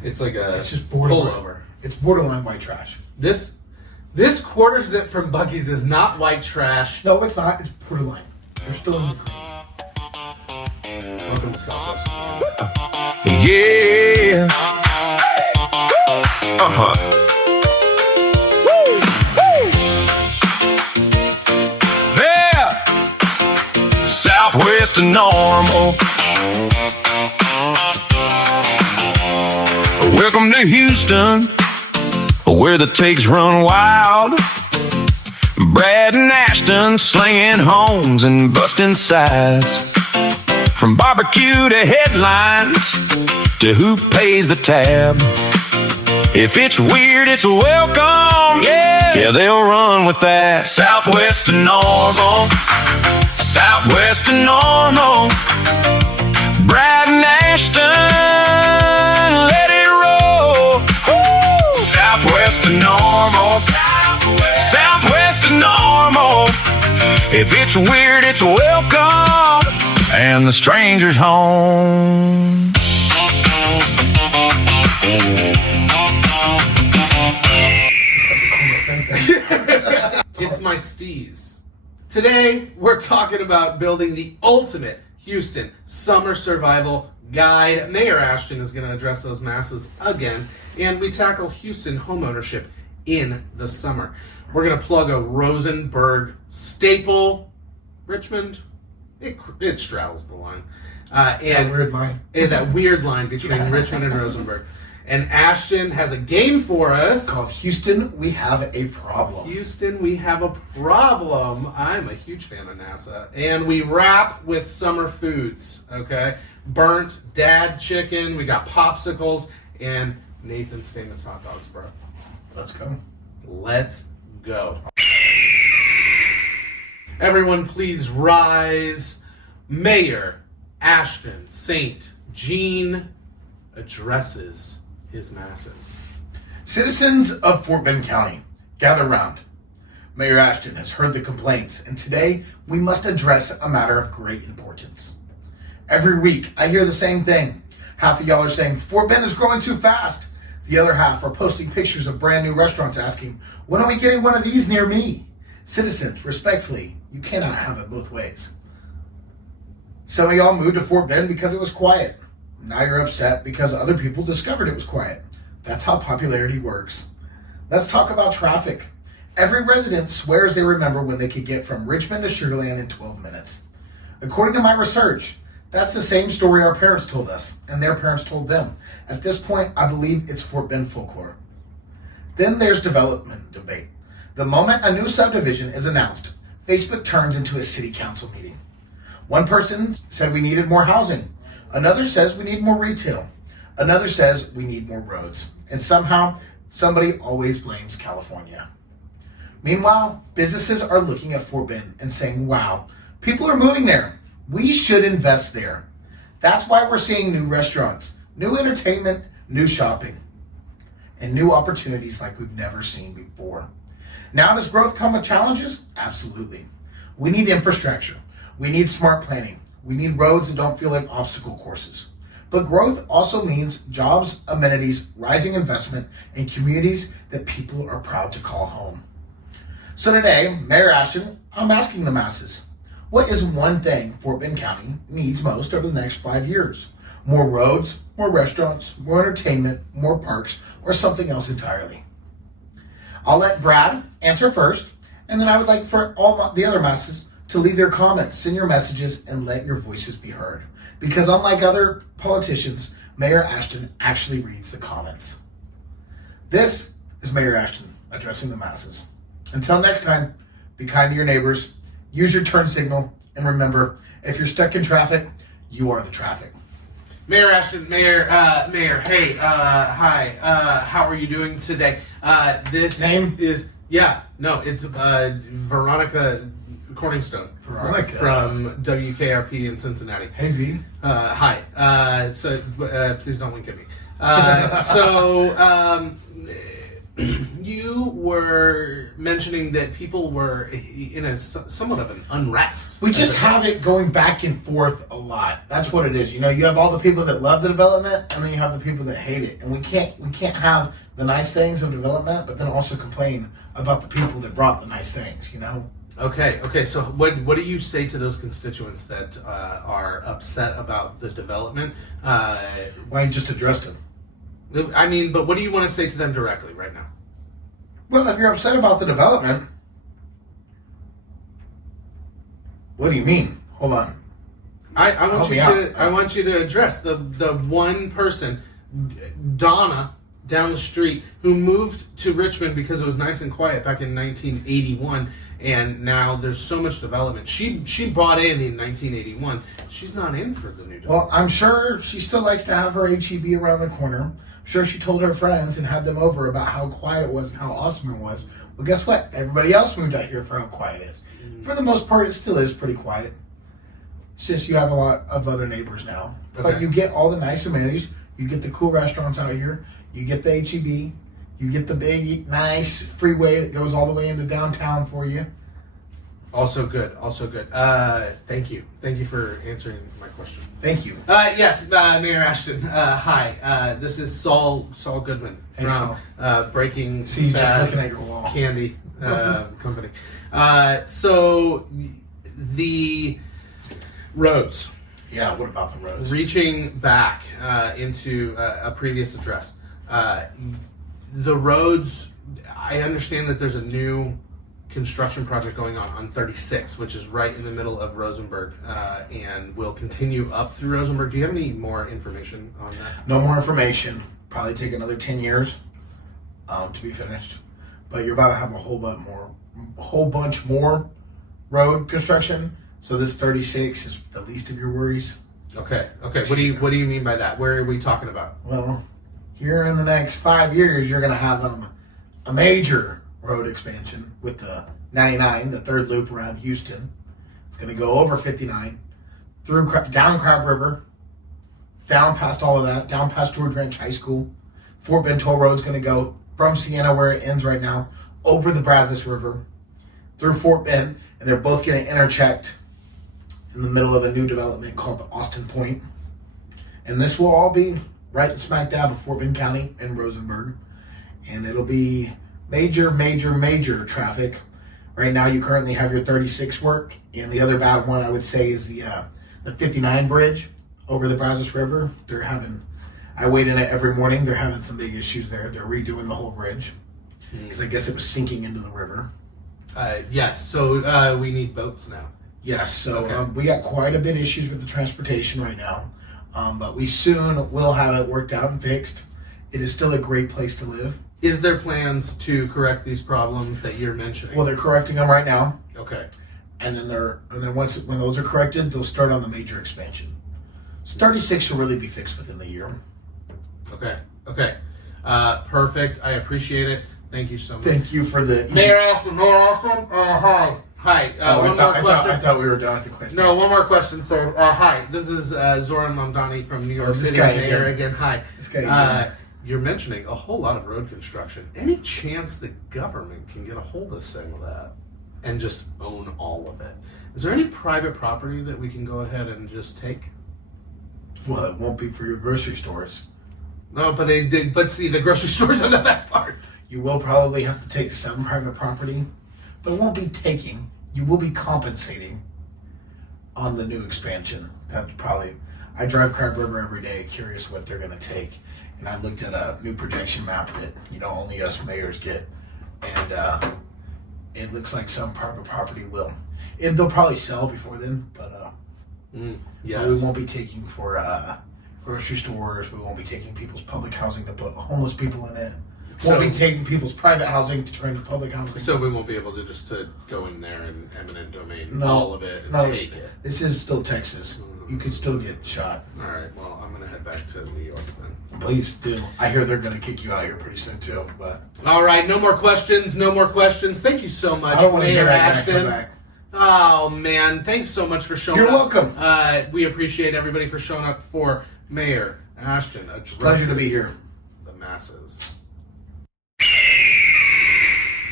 It's like It's just borderline. pullover. It's borderline white trash. This quarter zip from Bucky's is not white trash. No, it's not. It's borderline. They're still in the green. Welcome to Southwest. Yeah. Yeah. Southwest and normal. Welcome to Houston, where the takes run wild. Brad and Ashton slinging homes and busting sides. From barbecue to headlines, to who pays the tab. If it's weird, it's welcome. Yeah, they'll run with that. Southwest to normal. Southwest to normal. Brad and Ashton, let it roll. Southwest to normal. Southwest to normal. If it's weird, it's welcome. And the stranger's home. It's my steez. Today, we're talking about building the ultimate Houston summer survival guide. Mayor Ashton is going to address those masses again, and we tackle Houston homeownership in the summer. We're going to plug a Rosenberg staple. Richmond, it straddles the line. That weird line. That weird line between Richmond and Rosenberg. And Ashton has a game for us. Called Houston, We Have a Problem. Houston, we have a problem. I'm a huge fan of NASA. And we wrap with summer foods, okay? Burnt dad chicken, we got popsicles, and Nathan's famous hot dogs, bro. Let's go. Let's go. Everyone please rise. Mayor Ashton St. Jean addresses his masses. Citizens of Fort Bend County, gather round. Mayor Ashton has heard the complaints, and today we must address a matter of great importance. Every week, I hear the same thing. Half of y'all are saying, Fort Bend is growing too fast. The other half are posting pictures of brand new restaurants asking, when are we getting one of these near me? Citizens, respectfully, you cannot have it both ways. Some of y'all moved to Fort Bend because it was quiet. Now you're upset because other people discovered it was quiet. That's how popularity works. Let's talk about traffic. Every resident swears they remember when they could get from Richmond to Sugar Land in 12 minutes. According to my research, that's the same story our parents told us, and their parents told them. At this point, I believe it's Fort Bend folklore. Then there's development debate. The moment a new subdivision is announced, Facebook turns into a city council meeting. One person said we needed more housing. Another says we need more retail. Another says we need more roads. And somehow, somebody always blames California. Meanwhile, businesses are looking at Fort Bend and saying, wow, people are moving there. We should invest there. That's why we're seeing new restaurants, new entertainment, new shopping, and new opportunities like we've never seen before. Now, does growth come with challenges? Absolutely. We need infrastructure. We need smart planning. We need roads that don't feel like obstacle courses. But growth also means jobs, amenities, rising investment, and communities that people are proud to call home. So today, Mayor Ashton, I'm asking the masses, what is one thing Fort Bend County needs most over the next 5 years? More roads, more restaurants, more entertainment, more parks, or something else entirely? I'll let Brad answer first, and then I would like for all the other masses to leave their comments, send your messages, and let your voices be heard. Because unlike other politicians, Mayor Ashton actually reads the comments. This is Mayor Ashton addressing the masses. Until next time, be kind to your neighbors, use your turn signal, and remember, if you're stuck in traffic, you are the traffic. Mayor Ashton, Mayor, hey, hi, how are you doing today? This Name? is, it's Veronica Corningstone. Veronica. From WKRP in Cincinnati. Hey, V. Hi. Please don't wink at me. You were mentioning that people were in a somewhat of an unrest. We just have it going back and forth a lot. That's what it is. You have all the people that love the development, and then you have the people that hate it. And we can't have the nice things of development, but then also complain about the people that brought the nice things. Okay. So what do you say to those constituents that are upset about the development? Why you just addressed them? I mean, but what do you want to say to them directly right now? Well, if you're upset about the development, what do you mean? Hold on. I want you to address the one person, Donna, down the street, who moved to Richmond because it was nice and quiet back in 1981, and now there's so much development. She bought in 1981. She's not in for the new development. Well, I'm sure she still likes to have her HEB around the corner. I'm sure she told her friends and had them over about how quiet it was and how awesome it was. Well, guess what? Everybody else moved out here for how quiet it is. For the most part, it still is pretty quiet. It's just you have a lot of other neighbors now. Okay. But you get all the nice amenities. You get the cool restaurants out here. You get the HEB. You get the big, nice freeway that goes all the way into downtown for you. Also good. Thank you for answering my question. Thank you. Yes, Mayor Ashton. Hi. This is Saul Goodman Hey, from Breaking See you just Bad looking at your wall. Candy Company. So the roads. Yeah, what about the roads? Reaching back into a previous address. The roads, I understand that there's a new construction project going on 36, which is right in the middle of Rosenberg, and will continue up through Rosenberg. Do you have any more information on that? No more information. Probably take another 10 years to be finished. But you're about to have a whole bunch more road construction. So this 36 is the least of your worries. Okay. What do you mean by that? Where are we talking about? Well, here in the next 5 years, you're going to have a major road expansion with the 99, the third loop around Houston. It's going to go over 59, down Crab River, down past all of that, down past George Ranch High School. Fort Bend Toll Road's going to go from Sienna, where it ends right now, over the Brazos River, through Fort Bend, and they're both going to intersect in the middle of a new development called the Austin Point. And this will all be right smack dab of Fort Bend County and Rosenberg. And it'll be major traffic. Right now you currently have your 36 work, and the other bad one I would say is the 59 bridge over the Brazos River. I wait in it every morning. They're having some big issues there. They're redoing the whole bridge because I guess it was sinking into the river. Yes, so we need boats now. Yes, so Okay. We got quite a bit of issues with the transportation right now, but we soon will have it worked out and fixed. It is still a great place to live. Is there plans to correct these problems that you're mentioning? Well, they're correcting them right now, Okay. and then when those are corrected, they'll start on the major expansion. So 36 should really be fixed within the year. Okay. Perfect. I appreciate it. Thank you so much. Thank you for the Mayor Ashton. Hi. One more question. I thought we were done with the questions. No, one more question, sir. Hi, this is Zoran Mamdani from New York this City. guy Mayor again. again. Hi. This guy again. You're mentioning a whole lot of road construction. Any chance the government can get a hold of some of that and just own all of it? Is there any private property that we can go ahead and just take? Well, it won't be for your grocery stores. No, but see, the grocery stores are the best part. You will probably have to take some private property, but it won't be taking. You will be compensating on the new expansion. I drive Crab River every day, curious what they're going to take. And I looked at a new projection map that only us mayors get, and it looks like some private property will. They'll probably sell before then, but yes. we won't be taking for grocery stores. We won't be taking people's public housing to put homeless people in it. Won't be taking people's private housing to turn into public housing. So we won't be able to just go in there and eminent domain all of it and take it. This is still Texas. You could still get shot. All right. Well, I'm gonna head back to New York then. Please do. I hear they're gonna kick you out here pretty soon too. But all right. No more questions. Thank you so much, I don't want to hear Mayor that guy come Ashton. back. Oh man, thanks so much for showing You're up. welcome. We appreciate everybody for showing up for Mayor Ashton. Pleasure to be here. The masses.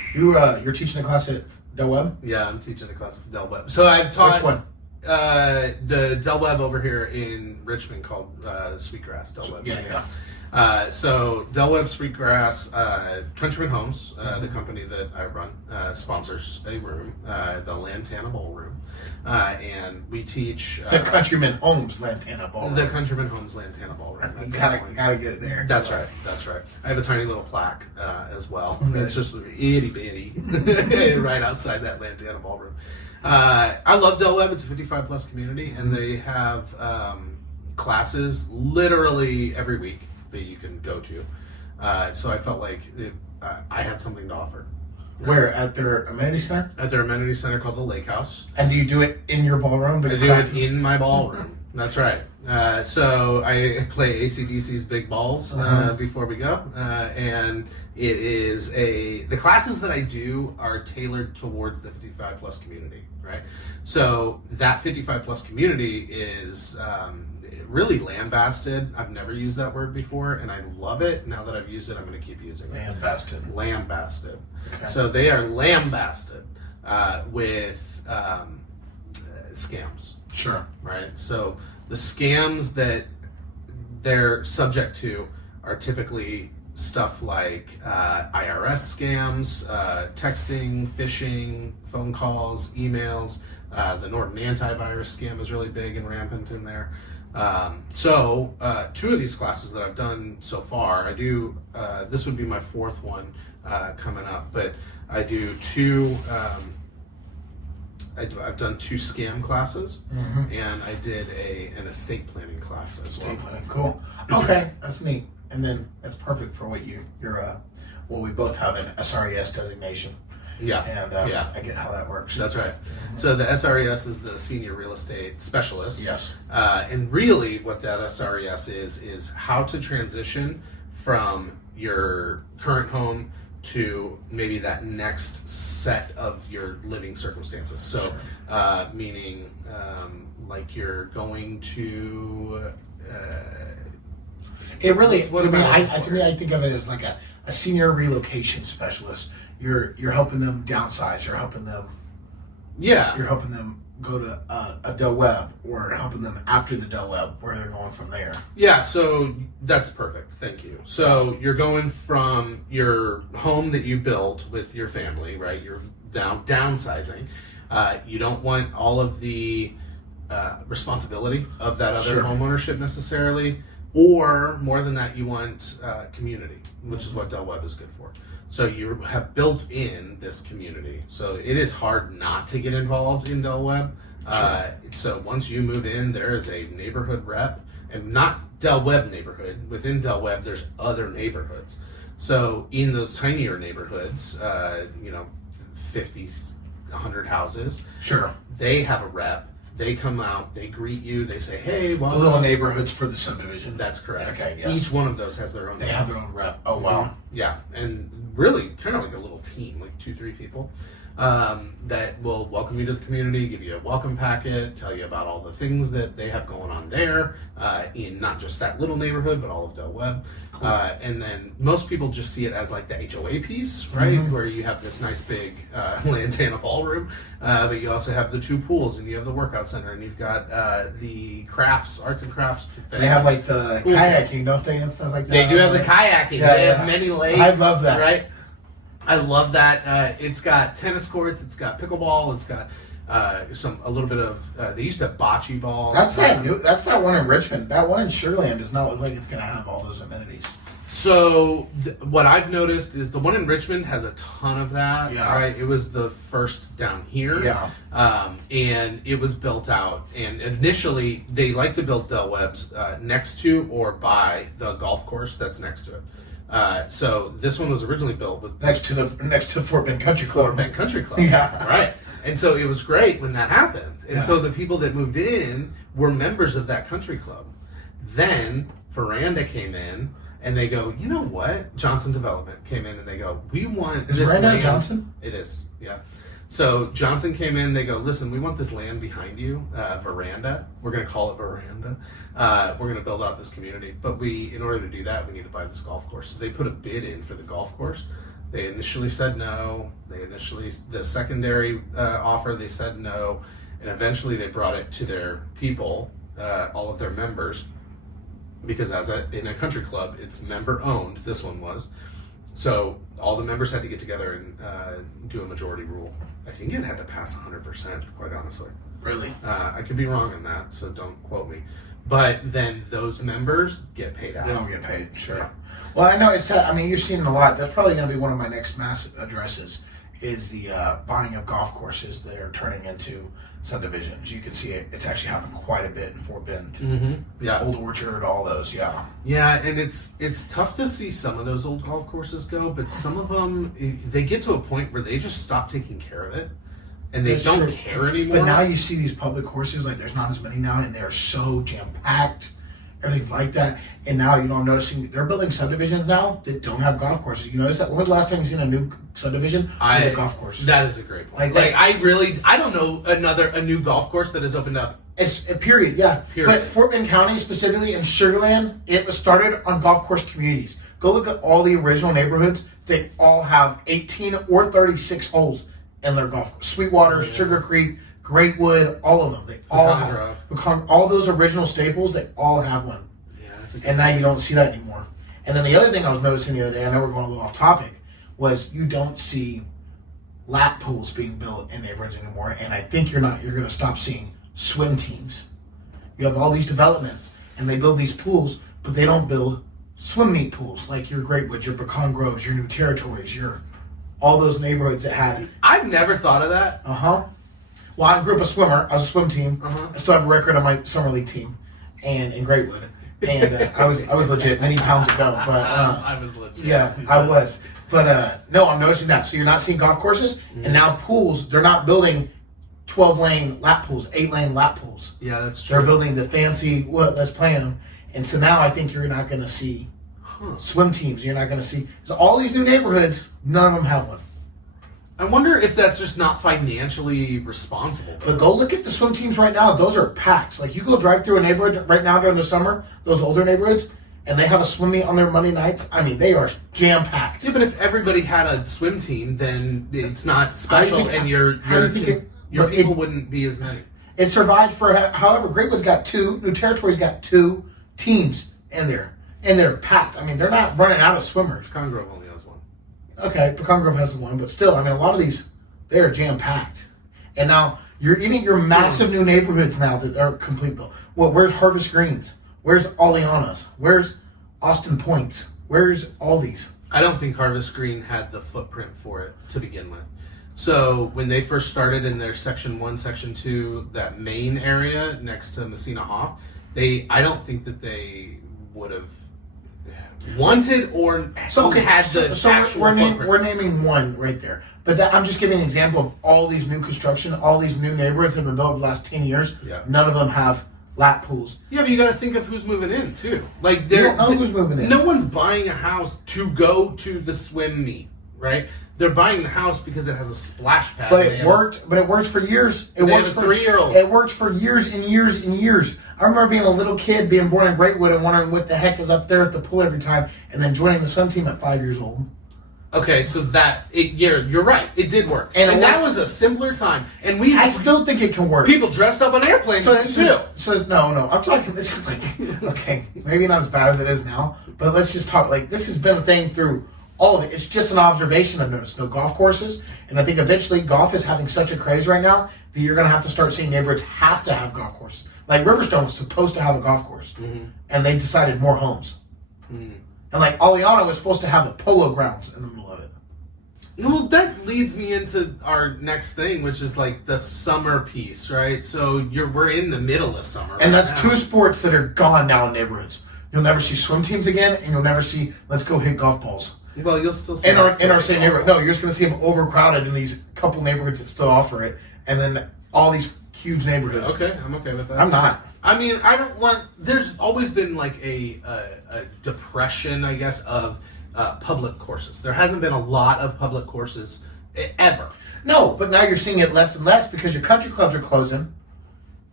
You're teaching a class at Del Webb? Yeah, I'm teaching a class of Del Webb. So I've taught Which one? The Del Webb over here in Richmond called Sweetgrass Del Webb. Yeah. So Del Webb Sweetgrass, Countryman Homes, the company that I run, sponsors a room, the Lantana Ballroom, and we teach The Countryman Homes Lantana Ballroom. the Countryman Homes Lantana Ballroom. You gotta get it there. That's right. That's right. I have a tiny little plaque as well. It's just itty bitty, right outside that Lantana Ballroom. I love Del Webb. It's a 55 plus community, and they have classes literally every week that you can go to. So I felt like I had something to offer. Where? At their amenity center? At their amenity center called the Lake House. And do you do it in your ballroom? I do it in my ballroom. That's right. So I play AC/DC's Big Balls before we go, and it is the classes that I do are tailored towards the 55 plus community, right? So that 55 plus community is really lambasted. I've never used that word before, and I love it. Now that I've used it, I'm going to keep using it. Lambasted. Lambasted. Okay. So they are lambasted with scams. Sure. Right? So the scams that they're subject to are typically stuff like IRS scams, texting, phishing, phone calls, emails. The Norton antivirus scam is really big and rampant in there. So two of these classes that I've done so far, I do, this would be my fourth one coming up, but I do two, I've done two scam classes, and I did an estate planning class as well. Estate planning, cool. Okay, that's neat. And then that's perfect for what well, we both have an SRES designation. Yeah, And yeah. I get how that works. That's right. So the SRES is the Senior Real Estate Specialist. Yes. And really what that SRES is how to transition from your current home to maybe that next set of your living circumstances. So, meaning like you're going to... It really, What to me, about- I think of it as like a senior relocation specialist. You're helping them downsize. You're helping them go to a Del Webb, or helping them after the Del Webb, where they're going from there. Yeah, so that's perfect. Thank you. So you're going from your home that you built with your family, right? You're now downsizing. You don't want all of the responsibility of that other Sure. home ownership necessarily, or more than that, you want community, which is what Del Webb is good for. So you have built in this community. So it is hard not to get involved in Del Webb. So once you move in, there is a neighborhood rep, and not Del Webb neighborhood. Within Del Webb, there's other neighborhoods. So in those tinier neighborhoods, 50, 100 houses, Sure. they have a rep. They come out, they greet you, they say, hey, The welcome. little neighborhoods for the subdivision. That's correct. Okay, yes. Each one of those has their own They rep. have their own rep. Oh, wow. Yeah, and really kind of like a little team, like 2-3 people that will welcome you to the community, give you a welcome packet, tell you about all the things that they have going on there in not just that little neighborhood, but all of Del Webb. Cool. And then most people just see it as like the HOA piece, right? Where you have this nice big Lantana ballroom, but you also have the 2 pools, and you have the workout center, and you've got the arts and crafts thing. They have like the kayaking, don't they, and stuff like that? They do have the kayaking. Yeah, They yeah. have many lakes. I love that. Right? I love that. It's got tennis courts. It's got pickleball. It's got a little bit of. They used to have bocce ball. That's that one in Richmond. That one in Sureland does not look like it's going to have all those amenities. So what I've noticed is the one in Richmond has a ton of that. Yeah. Right. It was the first down here. Yeah. And it was built out. And initially, they like to build Del Webbs next to or by the golf course that's next to it. So this one was originally built with Next to Fort Bend Country Club. Fort Bend Country Club. Yeah. Right. And so it was great when that happened. And Yeah. so the people that moved in were members of that country club. Then Veranda came in and they go, you know what? Johnson Development came in and they go, we want Is this Veranda land. Johnson? It is, yeah. So Johnson came in, they go, listen, we want this land behind you, Veranda. We're going to call it Veranda. We're going to build out this community. But in order to do that, we need to buy this golf course. So they put a bid in for the golf course. They initially said no. The secondary offer, they said no. And eventually they brought it to their people, all of their members, because in a country club, it's member owned. This one was. So all the members had to get together and do a majority rule. I think it had to pass 100%, quite honestly. Really? I could be wrong on that, so don't quote me. But then those members get paid out. They don't get paid, sure. Yeah. Well, I know it's. I mean, you're seeing it a lot. That's probably going to be one of my next mass addresses. Is the buying of golf courses that are turning into subdivisions. You can see it. It's actually happened quite a bit in Fort Bend. Mm-hmm. Yeah. Old Orchard, all those. Yeah. Yeah, and it's tough to see some of those old golf courses go, but some of them they get to a point where they just stop taking care of it, and they don't care anymore. But now you see these public courses, like there's not as many now, and they're so jam packed. Everything's like that. And now, I'm noticing they're building subdivisions now that don't have golf courses. You notice that? When was the last time you seen a new subdivision with a golf course? That is a great point. I don't know a new golf course that has opened up. It's a period, yeah. Period. But Fort Bend County, specifically in Sugar Land, it was started on golf course communities. Go look at all the original neighborhoods. They all have 18 or 36 holes in their golf course. Sweetwater, Sugar Creek, Greatwood, all of them. They all have all those original staples. They all have one. Yeah, that's a good and now you don't see that anymore. And then the other thing I was noticing the other day, I know we're going a little off topic, was you don't see lap pools being built in neighborhoods anymore. And I think you're going to stop seeing swim teams. You have all these developments, and they build these pools, but they don't build swim meet pools like your Greatwoods, your Pecan Groves, your New Territories, your all those neighborhoods that had. I've never thought of that. Well, I grew up a swimmer. I was a swim team. Uh-huh. I still have a record on my summer league team, and in Greatwood, and I was legit many pounds ago. But I was legit. Yeah, I was. But no, I'm noticing that. So you're not seeing golf courses, and now pools. They're not building 12-lane lap pools, 8-lane lap pools. Yeah, that's true. They're building the fancy let's play them. And so now I think you're not going to see swim teams. You're not going to see so all these new neighborhoods. None of them have one. I wonder if that's just not financially responsible. But go look at the swim teams right now. Those are packed. Like you go drive through a neighborhood right now during the summer, those older neighborhoods, and they have a swim meet on their Monday nights. I mean, they are jam packed. Yeah, but if everybody had a swim team, then it's not special, and your people wouldn't be as many. It survived for however. Greatwood's got 2. New Territory's got 2 teams in there, and they're packed. I mean, they're not running out of swimmers. Pecan Grove only has 1. Okay, Pecan Grove has 1, but still, I mean, a lot of these, they're jam-packed. And now, your massive new neighborhoods now that are complete built. Well, where's Harvest Greens? Where's Oleanos? Where's Austin Points? Where's all these? I don't think Harvest Green had the footprint for it to begin with. So when they first started in their Section 1, Section 2, that main area next to Messina Hoff, I don't think that they would have wanted or had the actual footprint. We're naming one right there. But I'm just giving an example of all these new construction, all these new neighborhoods that have been built over the last 10 years. Yeah. None of them have lap pools. Yeah, but you got to think of who's moving in, too. Like, You don't know who's moving in. No one's buying a house to go to the swim meet, right? They're buying the house because it has a splash pad. But it worked. But it worked for years. They have a 3-year-old. It worked for years and years and years. I remember being a little kid, being born in Greatwood, and wondering what the heck is up there at the pool every time, and then joining the swim team at 5 years old. Okay, so you're right. It did work, and that was a simpler time. And I still think it can work. People dressed up on airplanes then too. So no. I'm talking. This is like okay, maybe not as bad as it is now, but let's just talk. Like this has been a thing through all of it. It's just an observation I've noticed. No golf courses, and I think eventually golf is having such a craze right now that you're going to have to start seeing neighborhoods have to have golf courses. Like Riverstone was supposed to have a golf course, and they decided more homes. And like Oleano was supposed to have a polo grounds in the middle of it. Well, that leads me into our next thing, which is like the summer piece, right? So we're in the middle of summer, and that's 2 sports that are gone now in neighborhoods. You'll never see swim teams again, and you'll never see let's go hit golf balls. Well, you'll still see in our same neighborhood. No, you're just going to see them overcrowded in these couple neighborhoods that still offer it, and then all these huge neighborhoods. Okay, I'm okay with that. I'm not. I mean, I don't want. There's always been like a depression, I guess, of public courses. There hasn't been a lot of public courses ever. No, but now you're seeing it less and less because your country clubs are closing.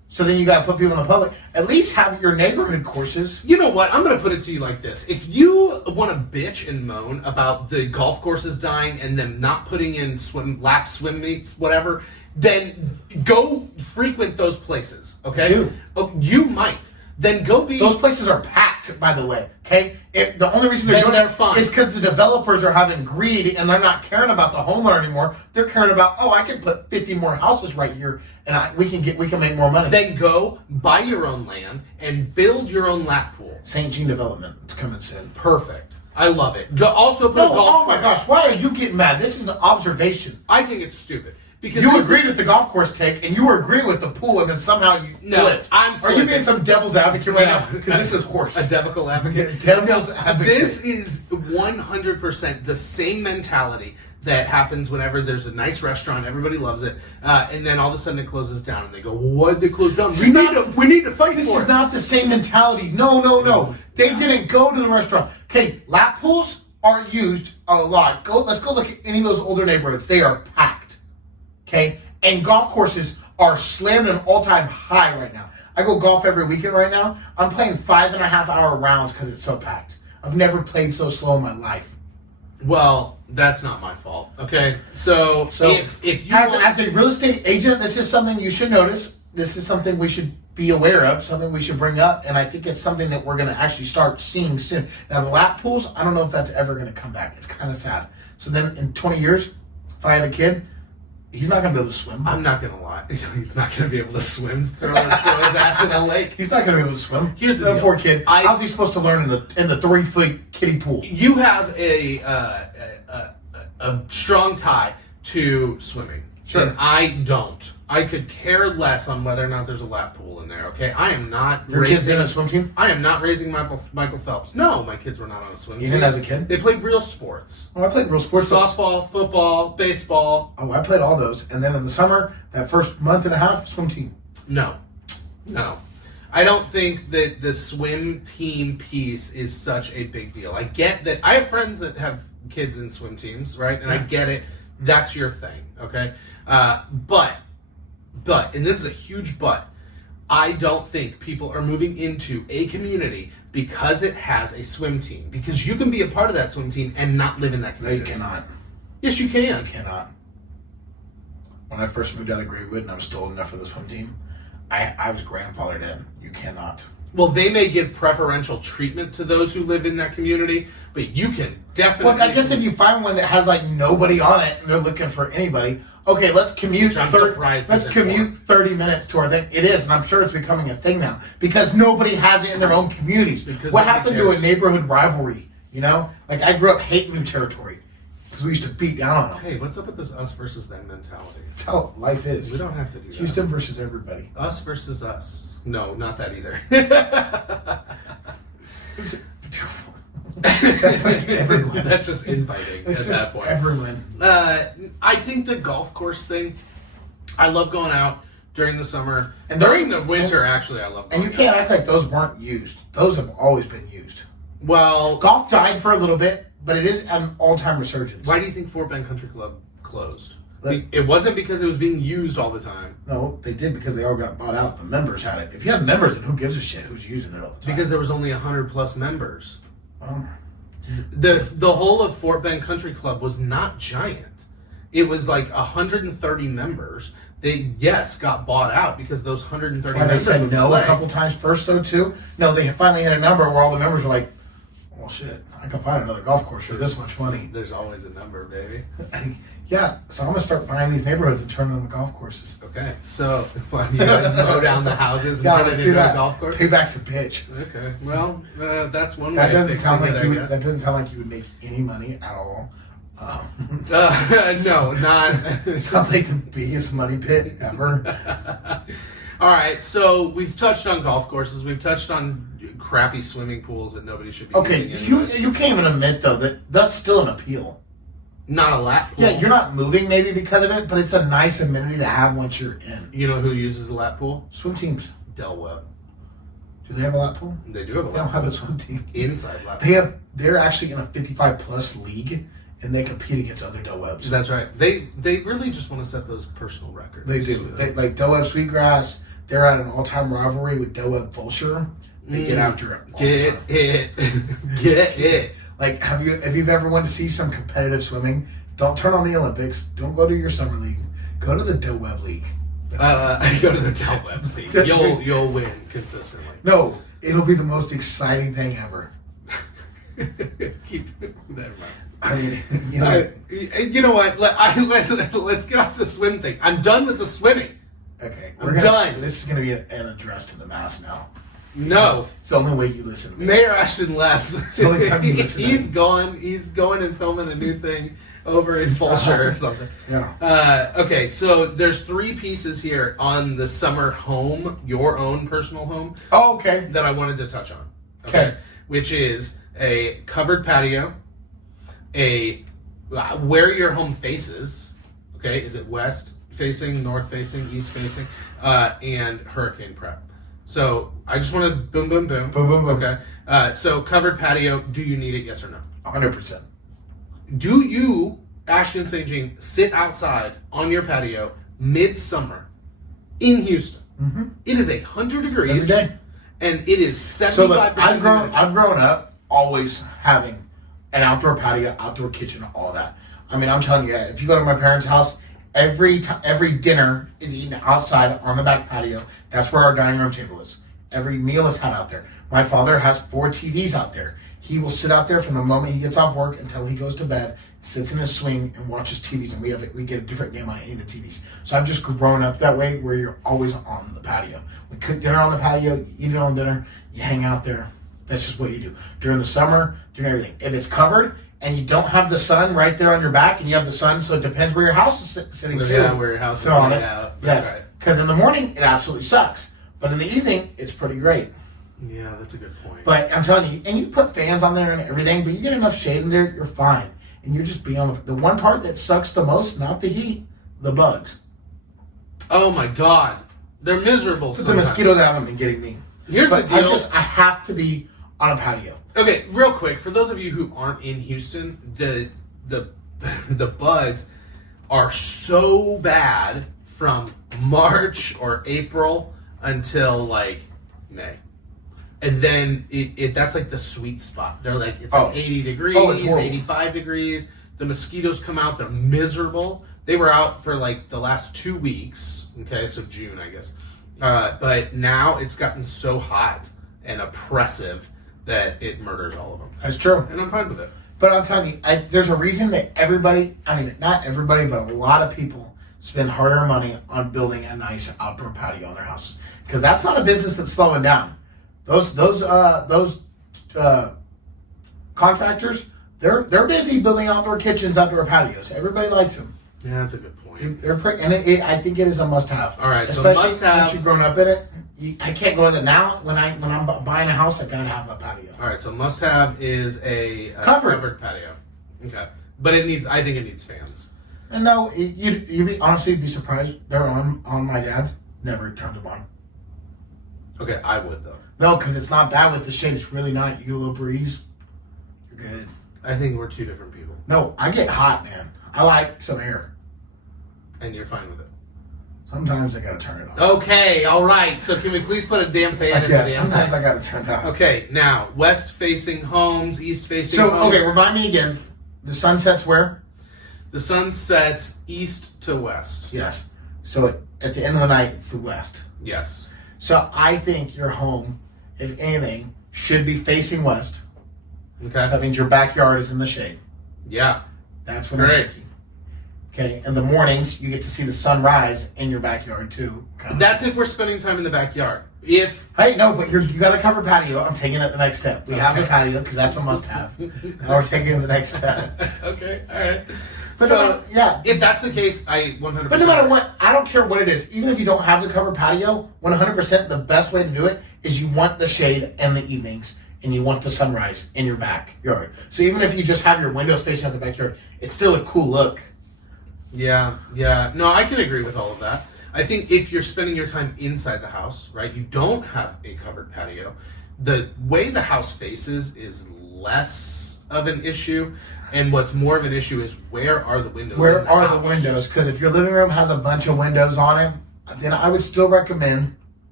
So then you got to put people in the public. At least have your neighborhood courses. You know what? I'm going to put it to you like this. If you want to bitch and moan about the golf courses dying and them not putting in swim meets, whatever, then go frequent those places, okay? Do. Oh, you might. Then go be... Those places are packed, by the way, okay? The only reason they're doing they're it fun. is because the developers are having greed and they're not caring about the homeowner anymore. They're caring about, I can put 50 more houses right here and we can make more money. Then go buy your own land and build your own lap pool. St. Jean Development, it's coming soon. Perfect. I love it. Go also put a golf oh my course. gosh, why are you getting mad? This is an observation. I think it's stupid. Because You agreed with the golf course take, and you were agreeing with the pool, and then somehow you flipped. I'm Are flipping. you being some devil's advocate right now? Because this is horse. A devil's advocate? Devil's No, advocate. This is 100% the same mentality that happens whenever there's a nice restaurant, everybody loves it, and then all of a sudden it closes down, and they go, "Why'd they close down? We need to fight This for is it." not the same mentality. No. They didn't go to the restaurant. Okay, lap pools are used a lot. Let's go look at any of those older neighborhoods. They are packed. Okay? And golf courses are slammed an all-time high right now. I go golf every weekend right now. I'm playing 5.5-hour rounds because it's so packed. I've never played so slow in my life. Well, that's not my fault. Okay, so if you As a real estate agent, this is something you should notice. This is something we should be aware of, something we should bring up, and I think it's something that we're going to actually start seeing soon. Now, the lap pools, I don't know if that's ever going to come back. It's kind of sad. So then in 20 years, if I have a kid, he's not going to be able to swim. I'm not gonna lie, he's not gonna be able to swim. Throw his ass in a lake. He's not going to be able to swim. Here's the That deal. poor kid. How's he supposed to learn in the 3-foot kiddie pool? You have a strong tie to swimming. Sure. And I don't. I could care less on whether or not there's a lap pool in there. Okay, I am not. Your kid's in a swim team? I am not raising Michael Phelps. No, my kids were not on a swim team. You didn't as a kid? They played real sports. Oh, I played real sports. Softball, football, baseball. Oh, I played all those. And then in the summer, that first month and a half, swim team. No. I don't think that the swim team piece is such a big deal. I get that. I have friends that have kids in swim teams, right? And I get it. That's your thing, okay? But, and this is a huge but, I don't think people are moving into a community because it has a swim team. Because you can be a part of that swim team and not live in that No, you community. cannot. Yes, you can. You cannot. When I first moved out of Greenwood and I was still old enough for the swim team, I was grandfathered in. You cannot. Well, they may give preferential treatment to those who live in that community, but you can definitely... Well, I guess if you find one that has like nobody on it and they're looking for anybody, okay, let's commute. Which I'm surprised Let's isn't commute more. 30 minutes to our thing. It is, and I'm sure it's becoming a thing now because nobody has it in their own communities. Because what nobody happened cares. to a neighborhood rivalry? You know, like I grew up hating new territory because we used to beat down on them. Hey, what's up with this us versus them mentality? That's how life is. We don't have to do that. Houston versus everybody. Us versus us. No, not that either. Everyone. That's just infighting It's at just that point. everyone. I think the golf course thing, I love going out during the summer. And during those- the winter, actually, I love going And you can't act like those weren't used. Those have always been used. Well, Golf died for a little bit, but it is an all-time resurgence. why do you think Fort Bend Country Club closed? Like- It wasn't because it was being used all the time. No, they did because they all got bought out. The members had it. If you have members, then who gives a shit who's using it all the time? Because there was only 100+ members. Well, The whole of Fort Bend Country Club was not giant. It was like 130 members. They, got bought out because those 130 why they members said would no play. a couple times first, though, too? No, they finally hit a number where all the members were like, well, shit, I can find another golf course for this much money. There's always a number, baby. Yeah, so I'm going to start buying these neighborhoods and turn them into golf courses. Okay, so you mow down the houses and Yeah, turn let's it do into that. a golf course? Payback's a bitch. Okay, well, that's one That way of doesn't fixing sound like it, you I would, guess. that doesn't sound like you would make any money at all. No, not. Sounds like the biggest money pit ever. All right, so we've touched on golf courses. We've touched on crappy swimming pools that nobody should be Okay, using you anyway. you can't even admit though that that's still an appeal. Not a lap pool. Yeah, you're not moving maybe because of it, but it's a nice amenity to have once you're in. You know who uses a lap pool? Swim teams. Del Webb. Do they have a lap pool? They do have a They don't lap have pool. a swim team. Inside lap pool. They're actually in a 55+ league, and they compete against other Del Webbs. That's right. They really just want to set those personal records. They do. They, like Del Webb Sweetgrass, they're at an all-time rivalry with Doe and Fulcher. They get after it all the time. Get it. Like, if you've ever wanted to see some competitive swimming, don't turn on the Olympics. Don't go to your summer league. Go to the Doe Web League. Go to the Doe Web League. You'll win consistently. No, it'll be the most exciting thing ever. Never mind. I mean, You know what? Let's get off the swim thing. I'm done with the swimming. Okay, I'm done. This is going to be an address to the mass now. No. It's the only way you listen to me. Mayor Ashton left. the only time you listen to He's me. gone. He's going and filming a new thing over in Fulcher or something. Yeah. Okay, so there's 3 pieces here on the summer home, your own personal home, Oh, okay. that I wanted to touch on. Okay. Which is a covered patio, where your home faces. Okay, is it west facing, north facing, east facing, and hurricane prep. So I just want to boom, boom, boom. Boom, boom, boom. Okay. So covered patio. Do you need it? Yes or no? 100%. Do you, Ashton St. Jean, sit outside on your patio midsummer in Houston? Mm-hmm. It is 100 degrees. Every day. And it is 75% So look, I've humidity. grown up always having an outdoor patio, outdoor kitchen, all that. I mean, I'm telling you, if you go to my parents' house, every dinner is eaten outside on the back patio. That's where our dining room table is. Every meal is had out there. My father has 4 TVs out there. He will sit out there from the moment he gets off work until he goes to bed, sits in his swing and watches TVs, and we get a different game on any of the TVs. So I've just grown up that way, where you're always on the patio. We cook dinner on the patio, you eat it on dinner, you hang out there. That's just what you do during the summer, during everything. If it's covered and you don't have the sun right there on your back, and you have the sun, so it depends where your house is sitting too. Yeah, where your house is on laid it. out. Yes, That's right. because in the morning it absolutely sucks, but in the evening it's pretty great. Yeah, that's a good point. But I'm telling you, and you put fans on there and everything, but you get enough shade in there, you're fine. And you're just being on the one part that sucks the most, not the heat, the bugs. Oh my God, they're miserable. The sometimes. mosquitoes haven't been getting me. Here's But the deal. I have to be on a patio. Okay, real quick, for those of you who aren't in Houston, the bugs are so bad from March or April until like May. And then that's like the sweet spot. They're like, it's like 80 degrees, Oh, it's horrible. 85 degrees. The mosquitoes come out, they're miserable. They were out for like the last 2 weeks. Okay, so June, I guess. But now it's gotten so hot and oppressive that it murders all of them. That's true. And I'm fine with it. But I'm telling you, there's a reason that everybody, I mean, not everybody, but a lot of people spend hard-earned money on building a nice outdoor patio on their house. Because that's not a business that's slowing down. Those contractors, they're busy building outdoor kitchens, outdoor patios. Everybody likes them. Yeah, that's a good point. They're pretty, and I think it is a must-have. All right, so especially must-have. once you've grown up in it. I can't go in it now. When I'm buying a house, I gotta have a patio. All right, so must-have is a Covered patio. Okay, but I think it needs fans. And no, you'd honestly be surprised. They're on my dad's. Never turned them on. Okay, I would though. No, because it's not bad with the shade. It's really not. You get a little breeze. You're good. I think we're 2 different people, No, I get hot, man. I like some air. and you're fine with it. Sometimes I gotta turn it on. Okay, all right. So can we please put a damn fan in the Yeah, damn sometimes thing? I gotta turn it on. Okay, now west-facing homes, east-facing So, homes. okay, remind me again. The sun sets where? The sun sets east to west. Yes. So at the end of the night, it's the west. Yes. So I think your home, if anything, should be facing west. Okay. So that means your backyard is in the shade. Yeah. That's what I'm Great. thinking. Okay, in the mornings, you get to see the sunrise in your backyard too. That's if we're spending time in the backyard. If Hey, no, but you got a covered patio. I'm taking it the next step. We have a Okay. patio because that's a must-have. Now we're taking it the next step. okay, all right. But So no matter, yeah. if that's the case, I 100%. But no matter what, I don't care what it is. Even if you don't have the covered patio, 100% the best way to do it is you want the shade in the evenings and you want the sunrise in your backyard. So even if you just have your windows facing out the backyard, it's still a cool look. Yeah. No, I can agree with all of that. I think if you're spending your time inside the house, right, you don't have a covered patio, the way the house faces is less of an issue, and what's more of an issue is where are the windows? Where in the are the house? windows? Because if your living room has a bunch of windows on it, then I would still recommend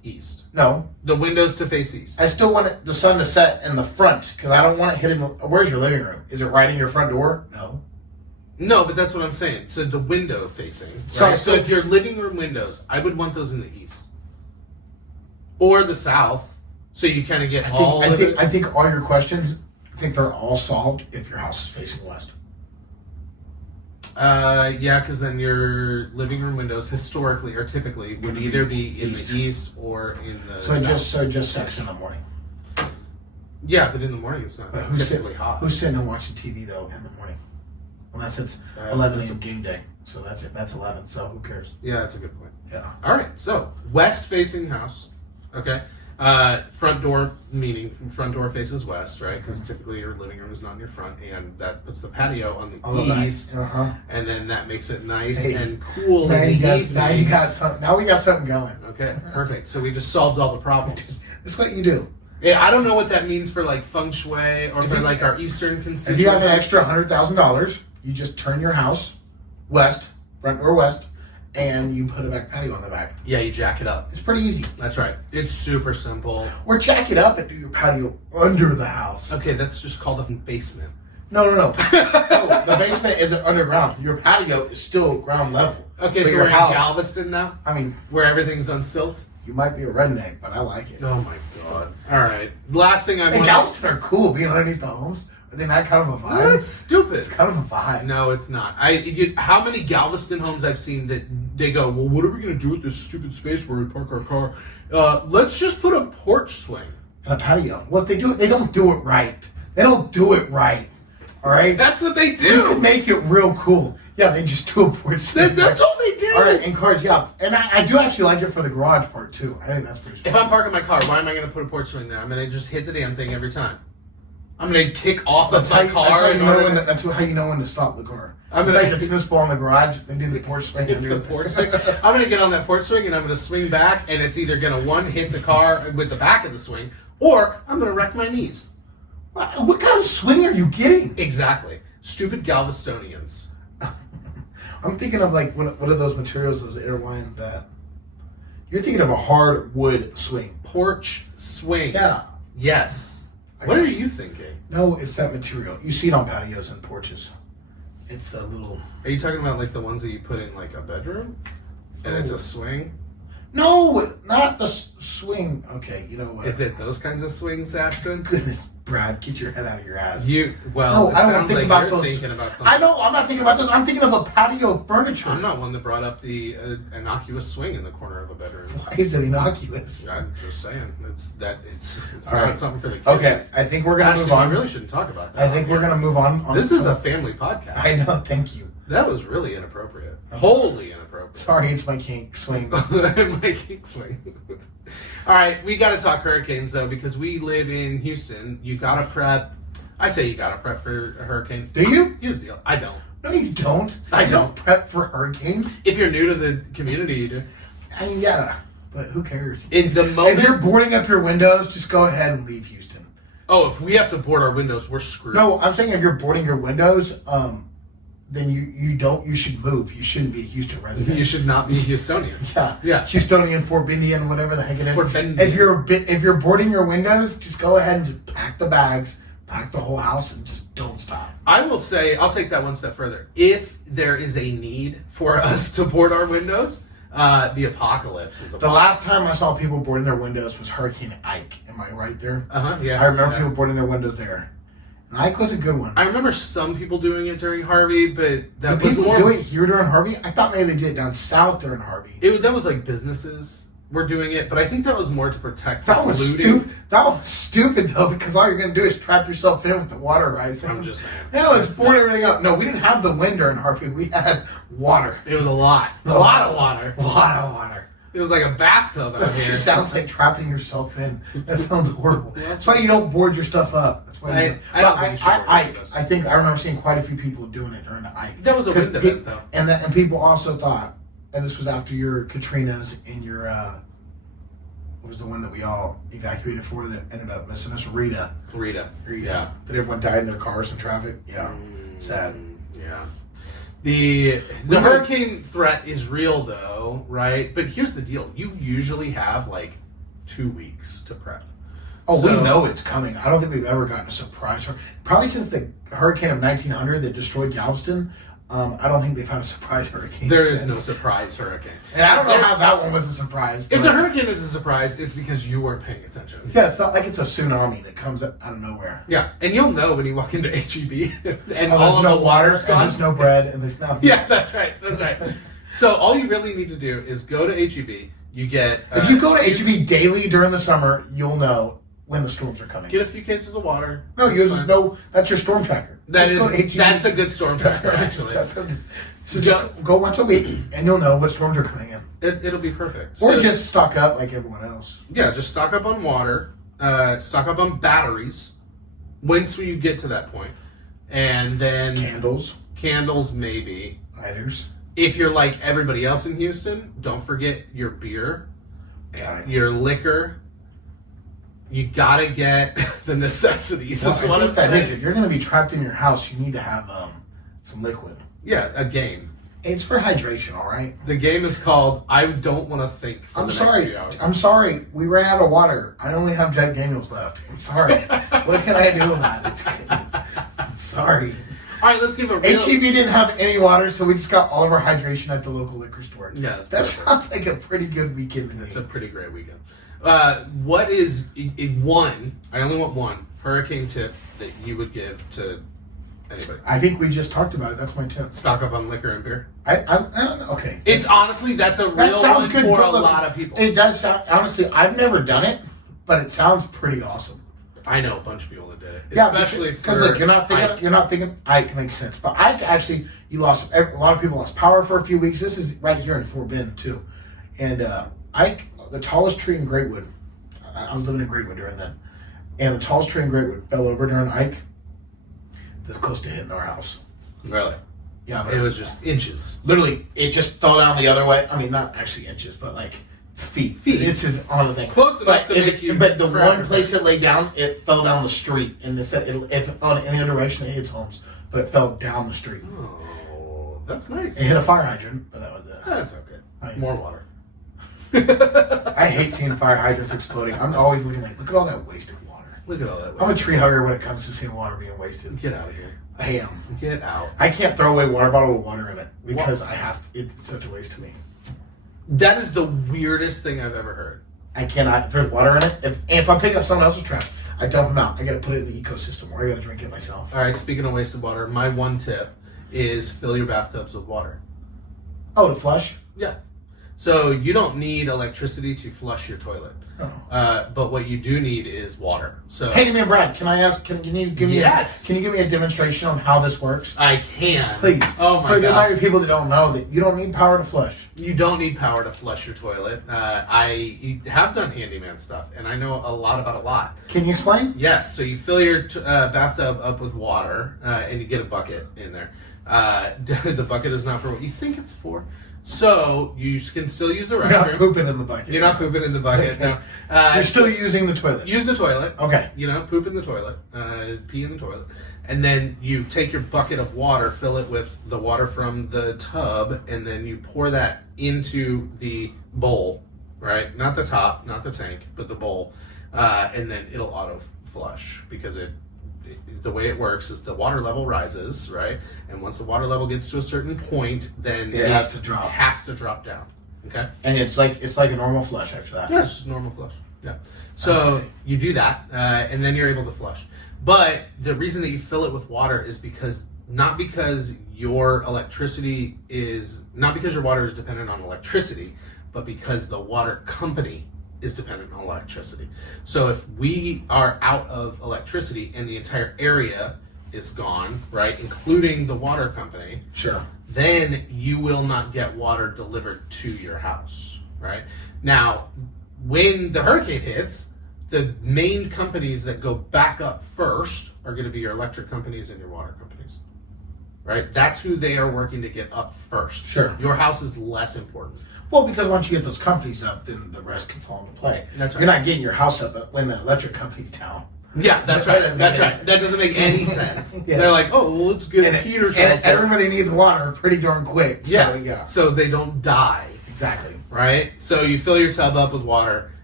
East. No. The windows to face east. I still want the sun to set in the front because I don't want it hitting. Where's your living room? Is it right in your front door? No. No, but that's what I'm saying. So the window facing. So- Right? So if your living room windows, I would want those in the east. Or the south. So you kind of get all of it. I think all your questions, I think they're all solved if your house is facing west. Yeah, because then your living room windows historically or typically would either be in the east or in the south. Just sex in the morning. Yeah, but in the morning it's not typically hot. Who's sitting and watching TV though in the morning? Unless it's 11 a.m. game day. So that's it. That's 11. So who cares? Yeah, that's a good point. Yeah. All right. So west facing house. Okay. Front door, meaning front door faces west, right? Because typically your living room is not in your front, and that puts the patio on the east, and then that makes it nice and cool. Now we got something going. Okay, perfect. So we just solved all the problems. That's what you do. Yeah, I don't know what that means for like feng shui or for like our eastern constituents. If you have an extra $100,000, you just turn your house west, front door west, and you put a back patio on the back. Yeah, you jack it up. It's pretty easy. That's right. It's super simple. Or jack it up and do your patio under the house. Okay, that's just called a basement. No. No, the basement isn't underground. Your patio is still ground level. Okay, But so your we're in house, Galveston now? I mean, Where everything's on stilts? you might be a redneck, but I like it. Oh my god. Alright. Last thing I And want Galveston are cool being underneath the homes. Are they not kind of a vibe? That's stupid. It's kind of a vibe. No, it's not. How many Galveston homes I've seen that they go, well, what are we going to do with this stupid space where we park our car? Let's just put a porch swing. And a patio. What they do, they don't do it right. They don't do it right. All right? That's what they You do. can make it real cool. Yeah, they just do a porch swing. That's all they do. All right, and cars, yeah. And I do actually like it for the garage part, too. I think that's pretty If I'm parking my car, why am I going to put a porch swing there? I'm going to just hit the damn thing every time. I'm going to kick off of my car. That's how you know when to stop the car. It's like a tennis ball in the garage. They do the porch swing. It's the porch swing. I'm going to get on that porch swing and I'm going to swing back, and it's either going to hit the car with the back of the swing, or I'm going to wreck my knees. What kind of swing are you getting? Exactly. Stupid Galvestonians. I'm thinking of like what are those materials? Those airline that you're thinking of a hard wood swing. Porch swing. Yeah. Yes. What are you thinking? No, it's that material. You see it on patios and porches. It's a little. Are you talking about like the ones that you put in like a bedroom, and it's a swing? No, not the swing. Okay, you know what? Is it those kinds of swings, Ashton? Goodness, Brad, get your head out of your ass. No, it I don't sounds think like about you're those. thinking about something. I know. I'm not thinking about those. I'm thinking of a patio furniture. I'm not one that brought up the innocuous swing in the corner of a bedroom. Why is it innocuous? I'm just saying, it's All not right. something for the kids. Okay, I think we're gonna Ashton, move on. we really shouldn't talk about that. I think we're gonna move on. This is a family podcast. I know. Thank you. That was really inappropriate. I'm Wholly inappropriate. Sorry, it's my kink swing. My kink swing. All right, we got to talk hurricanes though, because we live in Houston. You got to prep. I say you got to prep for a hurricane. Do you? Here's the deal. I don't. No, you don't. I You don't. prep for hurricanes. If you're new to the community, you do. I mean, yeah, but who cares? In the If moment. you're boarding up your windows, just go ahead and leave Houston. Oh, if we have to board our windows, we're screwed. No, I'm saying if you're boarding your windows, then you should move. You shouldn't be a Houston resident. You should not be Houstonian. Yeah, Yeah. Houstonian, Fort Bendian, whatever the heck it is. Fort Bendian. If you're boarding your windows, just go ahead and just pack the bags, pack the whole house, and just don't stop. I will say, I'll take that one step further. If there is a need for us to board our windows, the apocalypse is The last time I saw people boarding their windows was Hurricane Ike. Am I right there? Yeah. I remember Yeah. people boarding their windows there. And Ike was a good one. I remember some people doing it during Harvey, but that Did was people more. do it here during Harvey? I thought maybe they did it down south during Harvey. That was like businesses were doing it, but I think that was more to protect That from was looting. stupid. That was stupid though, because all you're gonna do is trap yourself in with the water rising. I'm just saying. Yeah, let's board everything up. No, we didn't have the wind during Harvey. We had water. It was a lot. A lot of water. A lot of water. It was like a bathtub out That here. just sounds like trapping yourself in. That sounds horrible. Well, That's why you don't board your stuff up. That's why you I don't think you should board your Ike, windows. I think I remember seeing quite a few people doing it during the Ike. That was a 'Cause wind event, though. And people also thought, and this was after your Katrinas and your what was the one that we all evacuated for that ended up missing us? Rita. Rita. Yeah. That everyone died in their cars in traffic. Yeah. Sad. Yeah. The hurricane threat is real though, right? But here's the deal. You usually have like 2 weeks to prep. Oh, So- we know it's coming. I don't think we've ever gotten a surprise. Probably since the hurricane of 1900 that destroyed Galveston, I don't think they've had a surprise hurricane. There is since. no surprise hurricane. And I don't know how that one was a surprise. If but- the hurricane is a surprise, it's because you weren't paying attention. Yeah, it's not like it's a tsunami that comes out of nowhere. Yeah, and you'll know when you walk into HEB and Oh, all there's of no the water, water's and gone. there's no bread, and there's no... Yeah, that's right. That's right. So all you really need to do is go to HEB. You get If you go to HEB daily during the summer, you'll know when the storms are coming. get a few cases of water. No, you It's just fine. know that's your storm tracker. That Just is go to HEB. that's a good storm That's tracker actually. So just go once a week, and you'll know what storms are coming in. It'll be perfect. Or So- just stock up like everyone else. yeah, just stock up on water, stock up on batteries. Once you get to that point, and then candles maybe. Lighters. If you're like everybody else in Houston, don't forget your beer, Got it. your liquor. You gotta get the necessities. Well, That's I what think I'm that is, saying. if you're going to be trapped in your house, you need to have some liquid. Yeah, a game. It's for hydration, all right? The game is called I Don't Want to Think for I'm the sorry. next few hours. I'm sorry. We ran out of water. I only have Jack Daniels left. I'm sorry. What can I do about it? I'm sorry. All right, let's give a real. HEB didn't have any water, so we just got all of our hydration at the local liquor store. Yeah, that's that perfect. sounds like a pretty good weekend to me. It's a pretty great weekend. What is one? I only want one hurricane tip that you would give to anybody. I think we just talked about it. That's my tip. Stock up on liquor and beer. Okay. It's honestly that's a real That sounds one good for a but look, lot of people. It does sound, honestly, I've never done it, but it sounds pretty awesome. I know a bunch of people that did it, Yeah, especially because for look, you're not thinking Ike makes sense, but Ike actually, a lot of people lost power for a few weeks. This is right here in Fort Bend too, and Ike, the tallest tree in Greatwood. I was living in Greatwood during that, and the tallest tree in Greatwood fell over during Ike. That's close to hitting our house. Really, Yeah, it was just inches. literally, it just fell down the other way. I mean, not actually inches, but like feet. This is on the thing. Close enough to make you But the forever. one place it laid down, it fell down the street, and it said if on any other direction it hits homes, but it fell down the street. Oh, that's nice. It hit a fire hydrant, but that was it. That's okay. Right. More water. I hate seeing fire hydrants exploding. I'm always looking like, look at all that wasted water. Look at all that. I'm a tree hugger when it comes to seeing water being wasted. Get out of here. I am. Get out. I can't throw away a water bottle with water in it because I have to. It's such a waste to me. That is the weirdest thing I've ever heard. I cannot. If there's water in it, if I'm picking up someone else's trash, I dump them out. I got to put it in the ecosystem, or I got to drink it myself. All right. Speaking of wasted water, my one tip is fill your bathtubs with water. Oh, to flush? Yeah. So you don't need electricity to flush your toilet. Oh. But what you do need is water. So Handyman Brad, can I ask? Can you give me? Yes. Can you give me a demonstration on how this works? I can. Please. Oh my For the amount gosh. of people that don't know that you don't need power to flush. You don't need power to flush your toilet. I have done handyman stuff, and I know a lot about a lot. Can you explain? Yes, so you fill your bathtub up with water, and you get a bucket in there. The bucket is not for what you think it's for. So you can still use the You're not restroom. pooping in the bucket. You're not pooping in the bucket. No. You're still using the toilet. Use the toilet. Okay. You know, poop in the toilet, pee in the toilet, and then you take your bucket of water, fill it with the water from the tub, and then you pour that into the bowl, right? Not the top, not the tank, but the bowl, and then it'll auto flush because the way it works is the water level rises, right? And once the water level gets to a certain point, then It has to drop. Has to drop down. Okay. And it's like a normal flush after that. Yeah, it's just normal flush. Yeah. So Okay. you do that, and then you're able to flush. But the reason that you fill it with water is not because your electricity is not because your water is dependent on electricity, but because the water company is dependent on electricity. So if we are out of electricity and the entire area is gone, right, including the water company, Sure. then you will not get water delivered to your house, right? Now, when the hurricane hits, the main companies that go back up first are going to be your electric companies and your water companies, right? That's who they are working to get up first. Sure. Your house is less important. Well, because once you get those companies up, then the rest can fall into play. That's right. You're not getting your house up when the electric company's down. Yeah, that's right. That's right. That doesn't make any sense. Yeah. They're like, oh, well, let's get heaters. And everybody needs water pretty darn quick. Yeah. So, yeah. So they don't die. Exactly. Right? So you fill your tub up with water,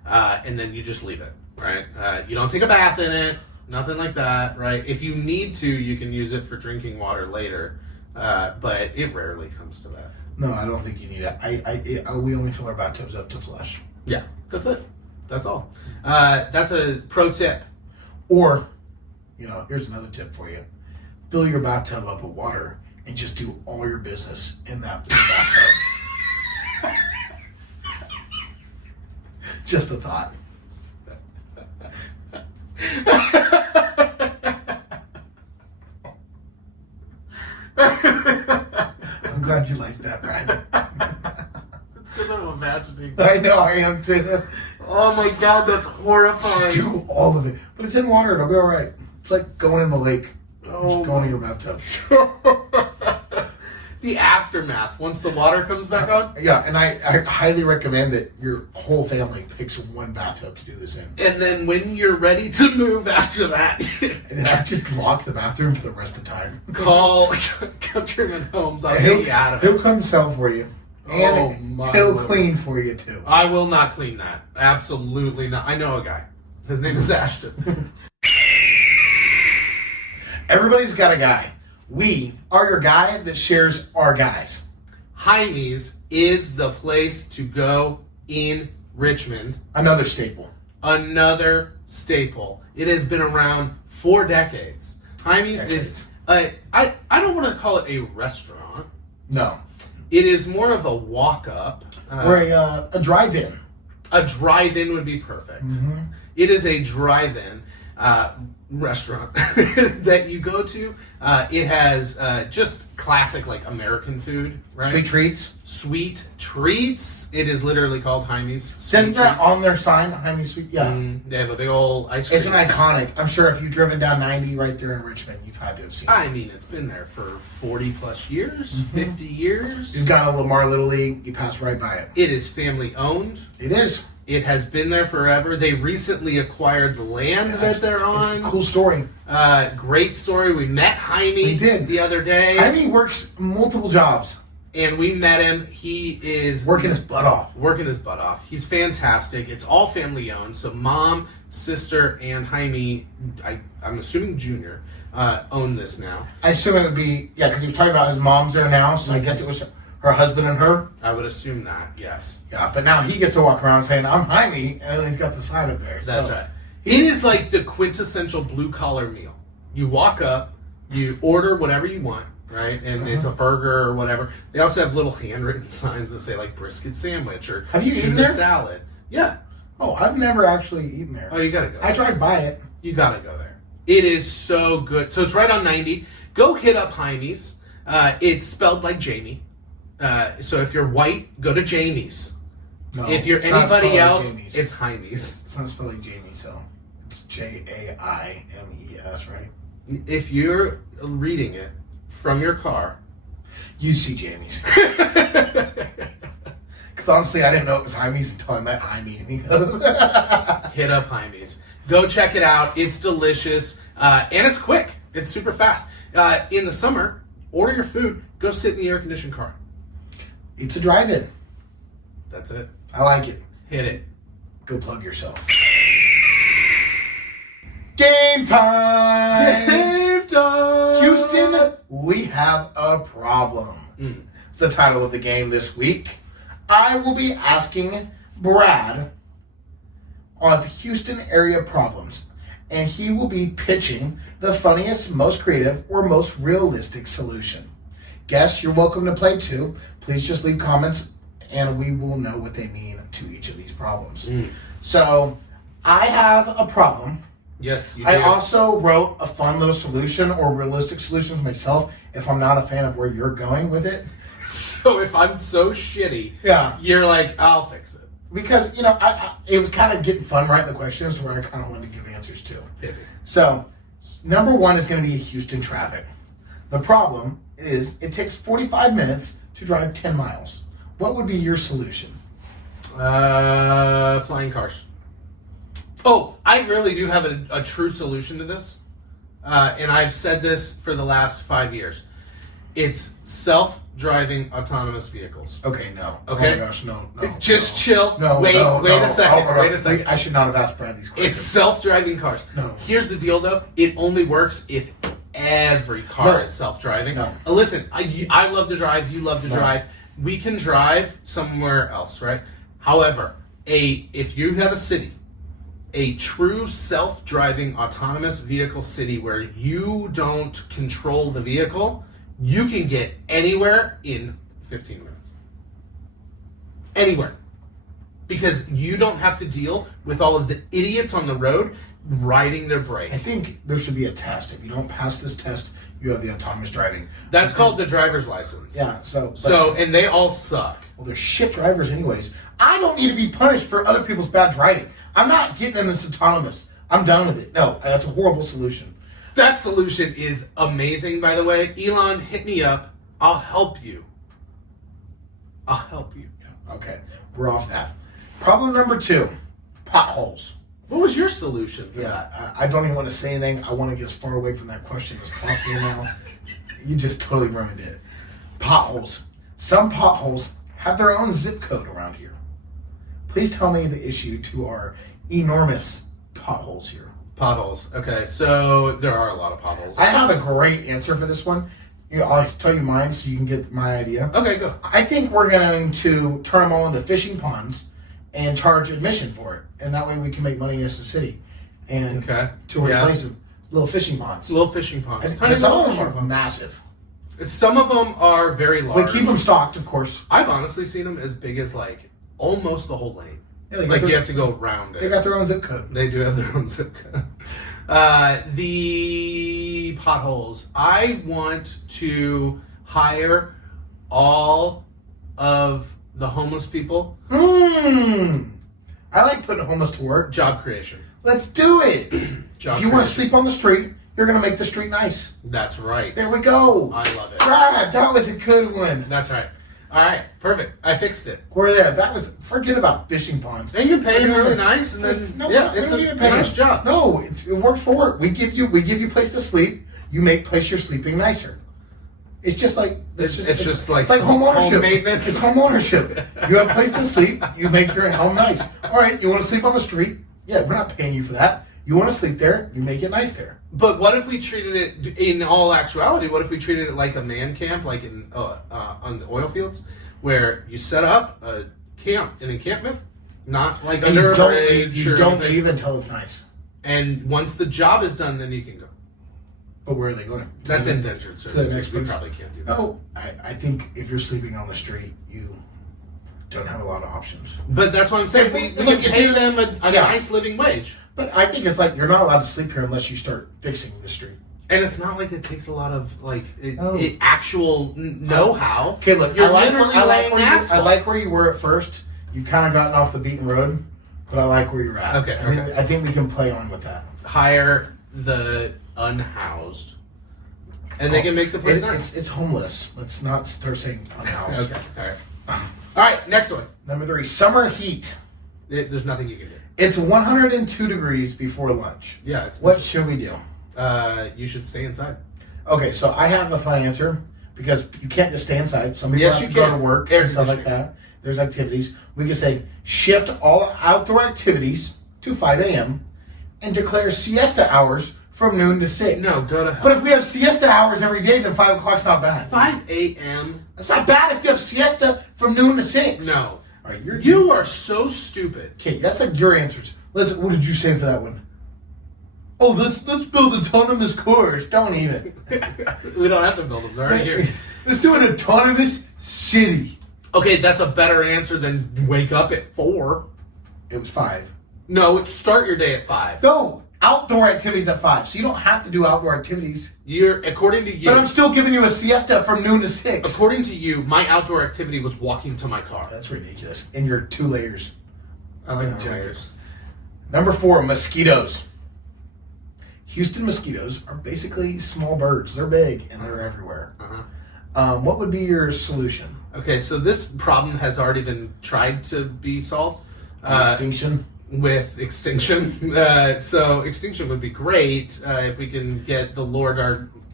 and then you just leave it, right? You don't take a bath in it, nothing like that, right? If you need to, you can use it for drinking water later, but it rarely comes to that. No, I don't think you need it. We only fill our bathtubs up to flush. Yeah, that's it. That's all. That's a pro tip. Or, here's another tip for you. Fill your bathtub up with water and just do all your business in that bathtub. Just a thought. I'm glad you like that, Brian. It's because I'm imagining. I know, I am too. Oh my god, that's horrifying. Just do all of it. But it's in water, it'll be alright. It's like going in the lake. Just going in your bathtub. The aftermath, once the water comes back on. Yeah, and I highly recommend that your whole family picks one bathtub to do this in. And then when you're ready to move after that, And then I just lock the bathroom for the rest of the time. call Countryman Homes. I'll get you out of He'll it. come sell for you. And he'll Lord. clean for you too. I will not clean that. Absolutely not. I know a guy. His name is Ashton. Everybody's got a guy. We are your guy that shares our guys. Jaime's is the place to go in Richmond. Another staple. Another staple. It has been around for decades. Jaime's is, I don't want to call it a restaurant. No. It is more of a walk-up. Or a drive-in. A drive-in would be perfect. Mm-hmm. It is a drive-in restaurant that you go to. It has just classic like American food, right? Sweet treats. Sweet treats. It is literally called Jaime's. Sweet Isn't that treats. on their sign? Jaime's Sweet? Yeah. They have a big old ice cream. It's an iconic. I'm sure if you've driven down 90 right there in Richmond, you've had to have seen it. I mean, it's been there for 40 plus years, 50 years. You've got a Lamar Little League, you pass right by it. It is family owned. It is. It has been there forever. They recently acquired the land that they're on. It's a cool story. Great story. We met Jaime We did. the other day. Jaime works multiple jobs. And we met him. He is Working his butt off. Working his butt off. He's fantastic. It's all family owned. So mom, sister, and Jaime, I'm assuming Junior, own this now. I assume it would be, because he was talking about his mom's there now, so I guess it was her husband and her. I would assume that, yes. Yeah, but now he gets to walk around saying, I'm Jaime, and he's got the sign up there. That's so. right. It is like the quintessential blue-collar meal. You walk up, you order whatever you want, right? And it's a burger or whatever. They also have little handwritten signs that say, like, brisket sandwich or Have you eaten tuna there? salad. Yeah. Oh, I've never actually eaten there. Oh, you gotta go. I drive by it. You gotta go there. It is so good. So it's right on 90. Go hit up Jaime's. It's spelled like Jamie. So if you're white, go to Jamie's. No, If you're it's not anybody spelled like else, Jamie's. it's Jaime's. It's not spelled like Jamie, so it's Jaimes, right? If you're reading it from your car, You'd see Jamie's. Because honestly, I didn't know it was Jaime's until I met Jaime. And he goes, hit up Jaime's. Go check it out. It's delicious. And it's quick. It's super fast. In the summer, order your food. Go sit in the air-conditioned car. it's a drive-in. That's it. I like it. Hit it. Go plug yourself. Game time! Game time! Houston, we have a problem. It's the title of the game this week. I will be asking Brad on Houston area problems, and he will be pitching the funniest, most creative, or most realistic solution. Guests, you're welcome to play too. Please just leave comments, and we will know what they mean to each of these problems. So, I have a problem. Yes, you do. I also wrote a fun little solution or realistic solutions myself if I'm not a fan of where you're going with it. So if I'm so shitty, Yeah. you're like, I'll fix it. Because, it was kind of getting fun writing the questions where I kind of wanted to give answers to. Hit me. So, number one is going to be Houston traffic. The problem is it takes 45 minutes to drive 10 miles. What would be your solution? Flying cars. Oh, I really do have a true solution to this. And I've said this for the last 5 years. It's self-driving autonomous vehicles. Okay, no. Okay. Oh my gosh, no. Just chill. No, wait no, a second. Oh my wait a gosh. second. I should not have asked Brad these questions. It's self-driving cars. No. Here's the deal, though. It only works if every car No. is self-driving. No. Listen, I love to drive. You love to drive. We can drive somewhere else, right? However, if you have a city, a true self-driving autonomous vehicle city where you don't control the vehicle, you can get anywhere in 15 minutes. Anywhere. Because you don't have to deal with all of the idiots on the road riding their brake. I think there should be a test. If you don't pass this test, you have the autonomous driving. That's called the driver's license. Yeah, And they all suck. Well, they're shit drivers anyways. I don't need to be punished for other people's bad driving. I'm not getting in this autonomous. I'm done with it. No, that's a horrible solution. That solution is amazing, by the way. Elon, hit me up. I'll help you. Yeah, okay, we're off that. Problem number 2, potholes. What was your solution for that? Yeah, I don't even want to say anything. I want to get as far away from that question as possible now. You just totally ruined it. Potholes. Some potholes have their own zip code around here. Please tell me the issue to our enormous potholes here. Potholes. Okay, so there are a lot of potholes. I have a great answer for this one. I'll tell you mine so you can get my idea. Okay, go. I think we're going to turn them all into fishing ponds and charge admission for it. And that way we can make money as a city. And to replace them, little fishing ponds. Little fishing ponds. Because some of them are massive. Some of them are very large. We keep them stocked, of course. I've honestly seen them as big as like almost the whole lane. Yeah, Like you have to go around it. They got their own zip code. They do have their own zip code. The potholes. I want to hire all of the homeless people. I like putting homeless to work. Job creation. Let's do it. Job If you want to creation. sleep on the street, you're going to make the street nice. That's right. There we go. I love it. Brad, that was a good one. That's right. All right, perfect. I fixed it. We're there. That was, forget about fishing ponds. And you pay them We're really gonna- nice, and then No, yeah, we it's don't a need to pay nice them. job. No, it works for work. We give you a place to sleep. You make place you're sleeping nicer. It's just like It's just like it's like home ownership. home maintenance. It's home ownership. You have a place to sleep. You make your home nice. All right, you want to sleep on the street? Yeah, we're not paying you for that. You want to sleep there? You make it nice there. But what if we treated it, in all actuality, what if we treated it like a man camp, like in on the oil fields, where you set up an encampment, not like And under you a don't bridge leave, you or don't anything. leave until it's nice. And once the job is done, then you can go. But where are they going? That's indentured next services. We place? probably can't do that. No, I think if you're sleeping on the street, you don't have a lot of options. But that's what I'm saying. We Look, can it's pay either- them a yeah. nice living wage. But I think it's like you're not allowed to sleep here unless you start fixing the street. And it's not like it takes a lot of No. actual know-how. Okay, look, You're I like literally laying I asphalt. like where you were at first. You've kind of gotten off the beaten road, but I like where you're at. Okay, I think we can play on with that. Hire the unhoused, and they can make the place nice. It's homeless. Let's not start saying unhoused. Okay, all right. All right, next one. Number 3, summer heat. There's nothing you can do. It's 102 degrees before lunch. Yeah, it's What should we do? you should stay inside. Okay, so I have a fun answer because you can't just stay inside. Some people Yes, have you to go can. to work Air and stuff like conditioning. that. There's activities. We can say shift all outdoor activities to 5 a.m. and declare siesta hours from noon to 6. No, go to hell. But if we have siesta hours every day, then 5 o'clock's not bad. 5 a.m. That's not bad if you have siesta from noon to 6. No. All right, You are so stupid. Okay, that's like your answers. What did you say for that one? Oh, let's build autonomous cars. Don't even. We don't have to build them. They're already here. Let's do an autonomous city. Okay, that's a better answer than wake up at 4. It was 5. No, it's start your day at 5. No, outdoor activities at 5. So you don't have to do outdoor activities. According to you. But I'm still giving you a siesta from noon to 6. According to you, my outdoor activity was walking to my car. That's ridiculous. In your 2 layers. I like Yeah, the layers. Number 4, mosquitoes. Houston mosquitoes are basically small birds. They're big and they're everywhere. Uh-huh. What would be your solution? Okay, so this problem has already been tried to be solved. Extinction? With extinction. So extinction would be great if we can get the Lord our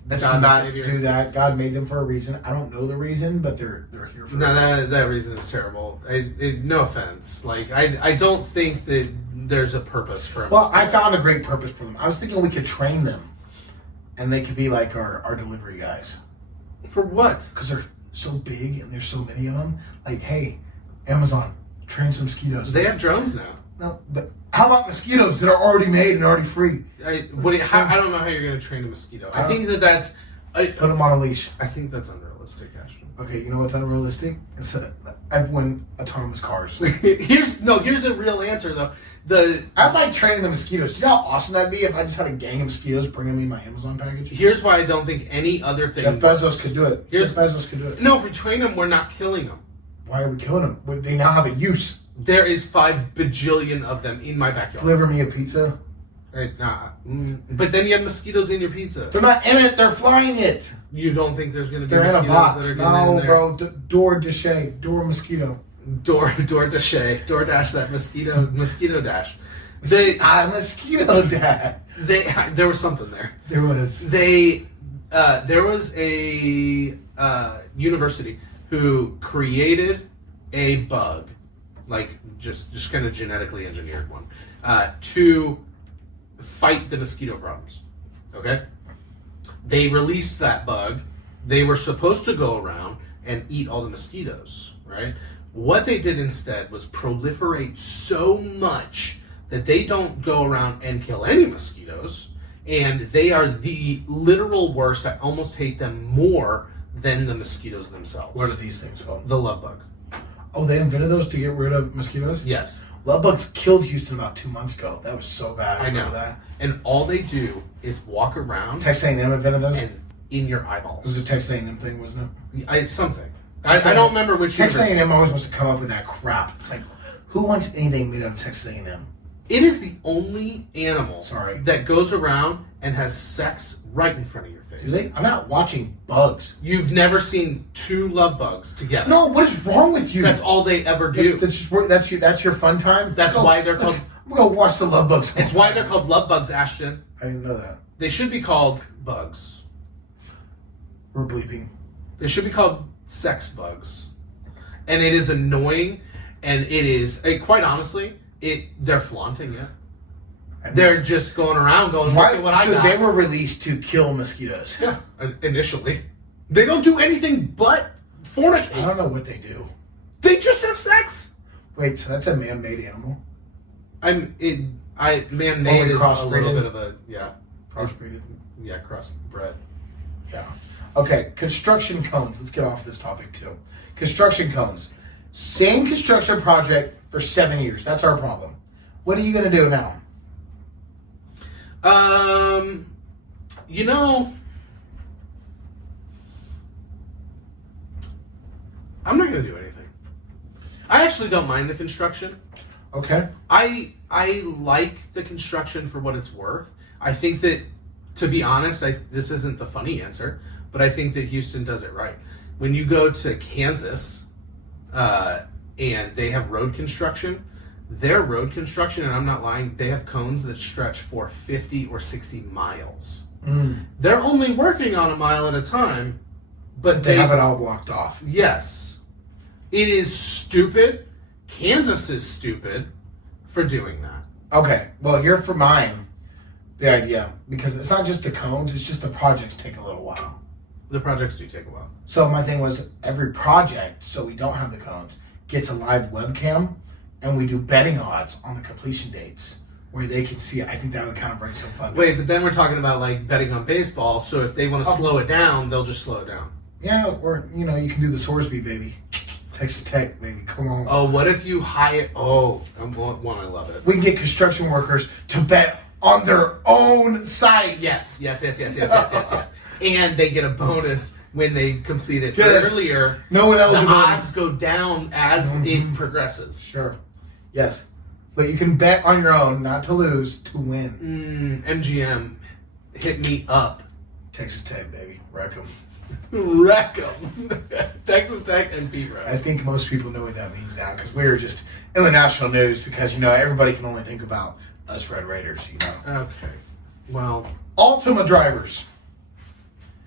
Let's God the not Savior. do that. God made them for a reason. I don't know the reason, but they're here for No, that reason is terrible. No offense. Like, I don't think that there's a purpose for them. Well, I found a great purpose for them. I was thinking we could train them, and they could be like our delivery guys. For what? Because they're so big and there's so many of them. Like, hey, Amazon, train some mosquitoes. They have drones now. No, but how about mosquitoes that are already made and already free? I don't know how you're going to train a mosquito. I think that's... Put them on a leash. I think that's unrealistic, Ashton. Okay, you know what's unrealistic? It's everyone autonomous cars. Here's a real answer though. I'd like training the mosquitoes. Do you know how awesome that'd be if I just had a gang of mosquitoes bringing me my Amazon package? Here's why I don't think any other thing. Jeff Bezos could do it. Jeff Bezos could do it. No, if we train them, we're not killing them. Why are we killing them? Well, they now have a use. There is 5 bajillion of them in my backyard. Deliver me a pizza. But then you have mosquitoes in your pizza. They're not in it. They're flying it. You don't think there's going to be They're in a mosquitoes box. that are getting in No, there? bro. Door mosquito. Door dash that mosquito dash. Mosquito dash. There was something there. There was. There was a university who created a bug, like just kind of genetically engineered one, to fight the mosquito problems. Okay? They released that bug. They were supposed to go around and eat all the mosquitoes, right? What they did instead was proliferate so much that they don't go around and kill any mosquitoes, and they are the literal worst. I almost hate them more than the mosquitoes themselves. What are these things called? The love bug. Oh, they invented those to get rid of mosquitoes? Yes. Love bugs killed Houston about 2 months ago. That was so bad. I know. Remember that? And all they do is walk around Texas A&M invented those? and in your It was eyeballs. a Texas A&M thing, wasn't it? Something. I don't remember which Texas university. A&M always wants to come up with that crap. It's like, who wants anything made out of Texas A&M? It is the only animal Sorry. that goes around and has sex right in front of your face. Do they? I'm not watching bugs. You've never seen 2 love bugs together. No, what is wrong with you? That's all they ever do. That's your fun time? That's why they're called... I'm going to watch the love bugs. It's why they're called love bugs, Ashton. I didn't know that. They should be called bugs. We're bleeping. They should be called sex bugs. And it is annoying, and it is... quite honestly, they're flaunting it. They're just going around going, look at what I got. They were released to kill mosquitoes. Yeah, initially. They don't do anything but I fornicate. don't know what they do. They just have sex. Wait, so that's a man-made animal? Man-made is a little bit of a, Crossbreeded? crossbred. Yeah. Okay, construction cones. Let's get off this topic too. Construction cones. Same construction project for 7 years. That's our problem. What are you going to do now? I'm not going to do anything. I actually don't mind the construction. Okay. I like the construction for what it's worth. I think that, to be honest, this isn't the funny answer, but I think that Houston does it right. When you go to Kansas, and they have road construction, their road construction, and I'm not lying, they have cones that stretch for 50 or 60 miles. They're only working on a mile at a time, but They have it all blocked off. Yes. It is stupid. Kansas is stupid for doing that. Okay, well, here for mine, the idea, because it's not just the cones, it's just the projects take a little while. The projects do take a while. So my thing was every project, so we don't have the cones, gets a live webcam, and we do betting odds on the completion dates where they can see it. I think that would kind of bring some fun. Wait, but then we're talking about like betting on baseball. So if they want to slow it down, they'll just slow it down. Yeah, or you can do the Sorsby, baby. Texas Tech, baby. Come on. Oh, what if you hire? Oh, one, I love it. We can get construction workers to bet on their own sites. Yes. And they get a bonus when they complete it Yes. earlier. No one else. The odds go down as it progresses. Sure. Yes. But you can bet on your own, not to lose, to win. MGM, hit me up. Texas Tech, baby. Wreck 'em. Wreck 'em. Texas Tech and beat Rose. I think most people know what that means now because we're just in the national news because, everybody can only think about us Red Raiders, Okay. Well, Altima drivers.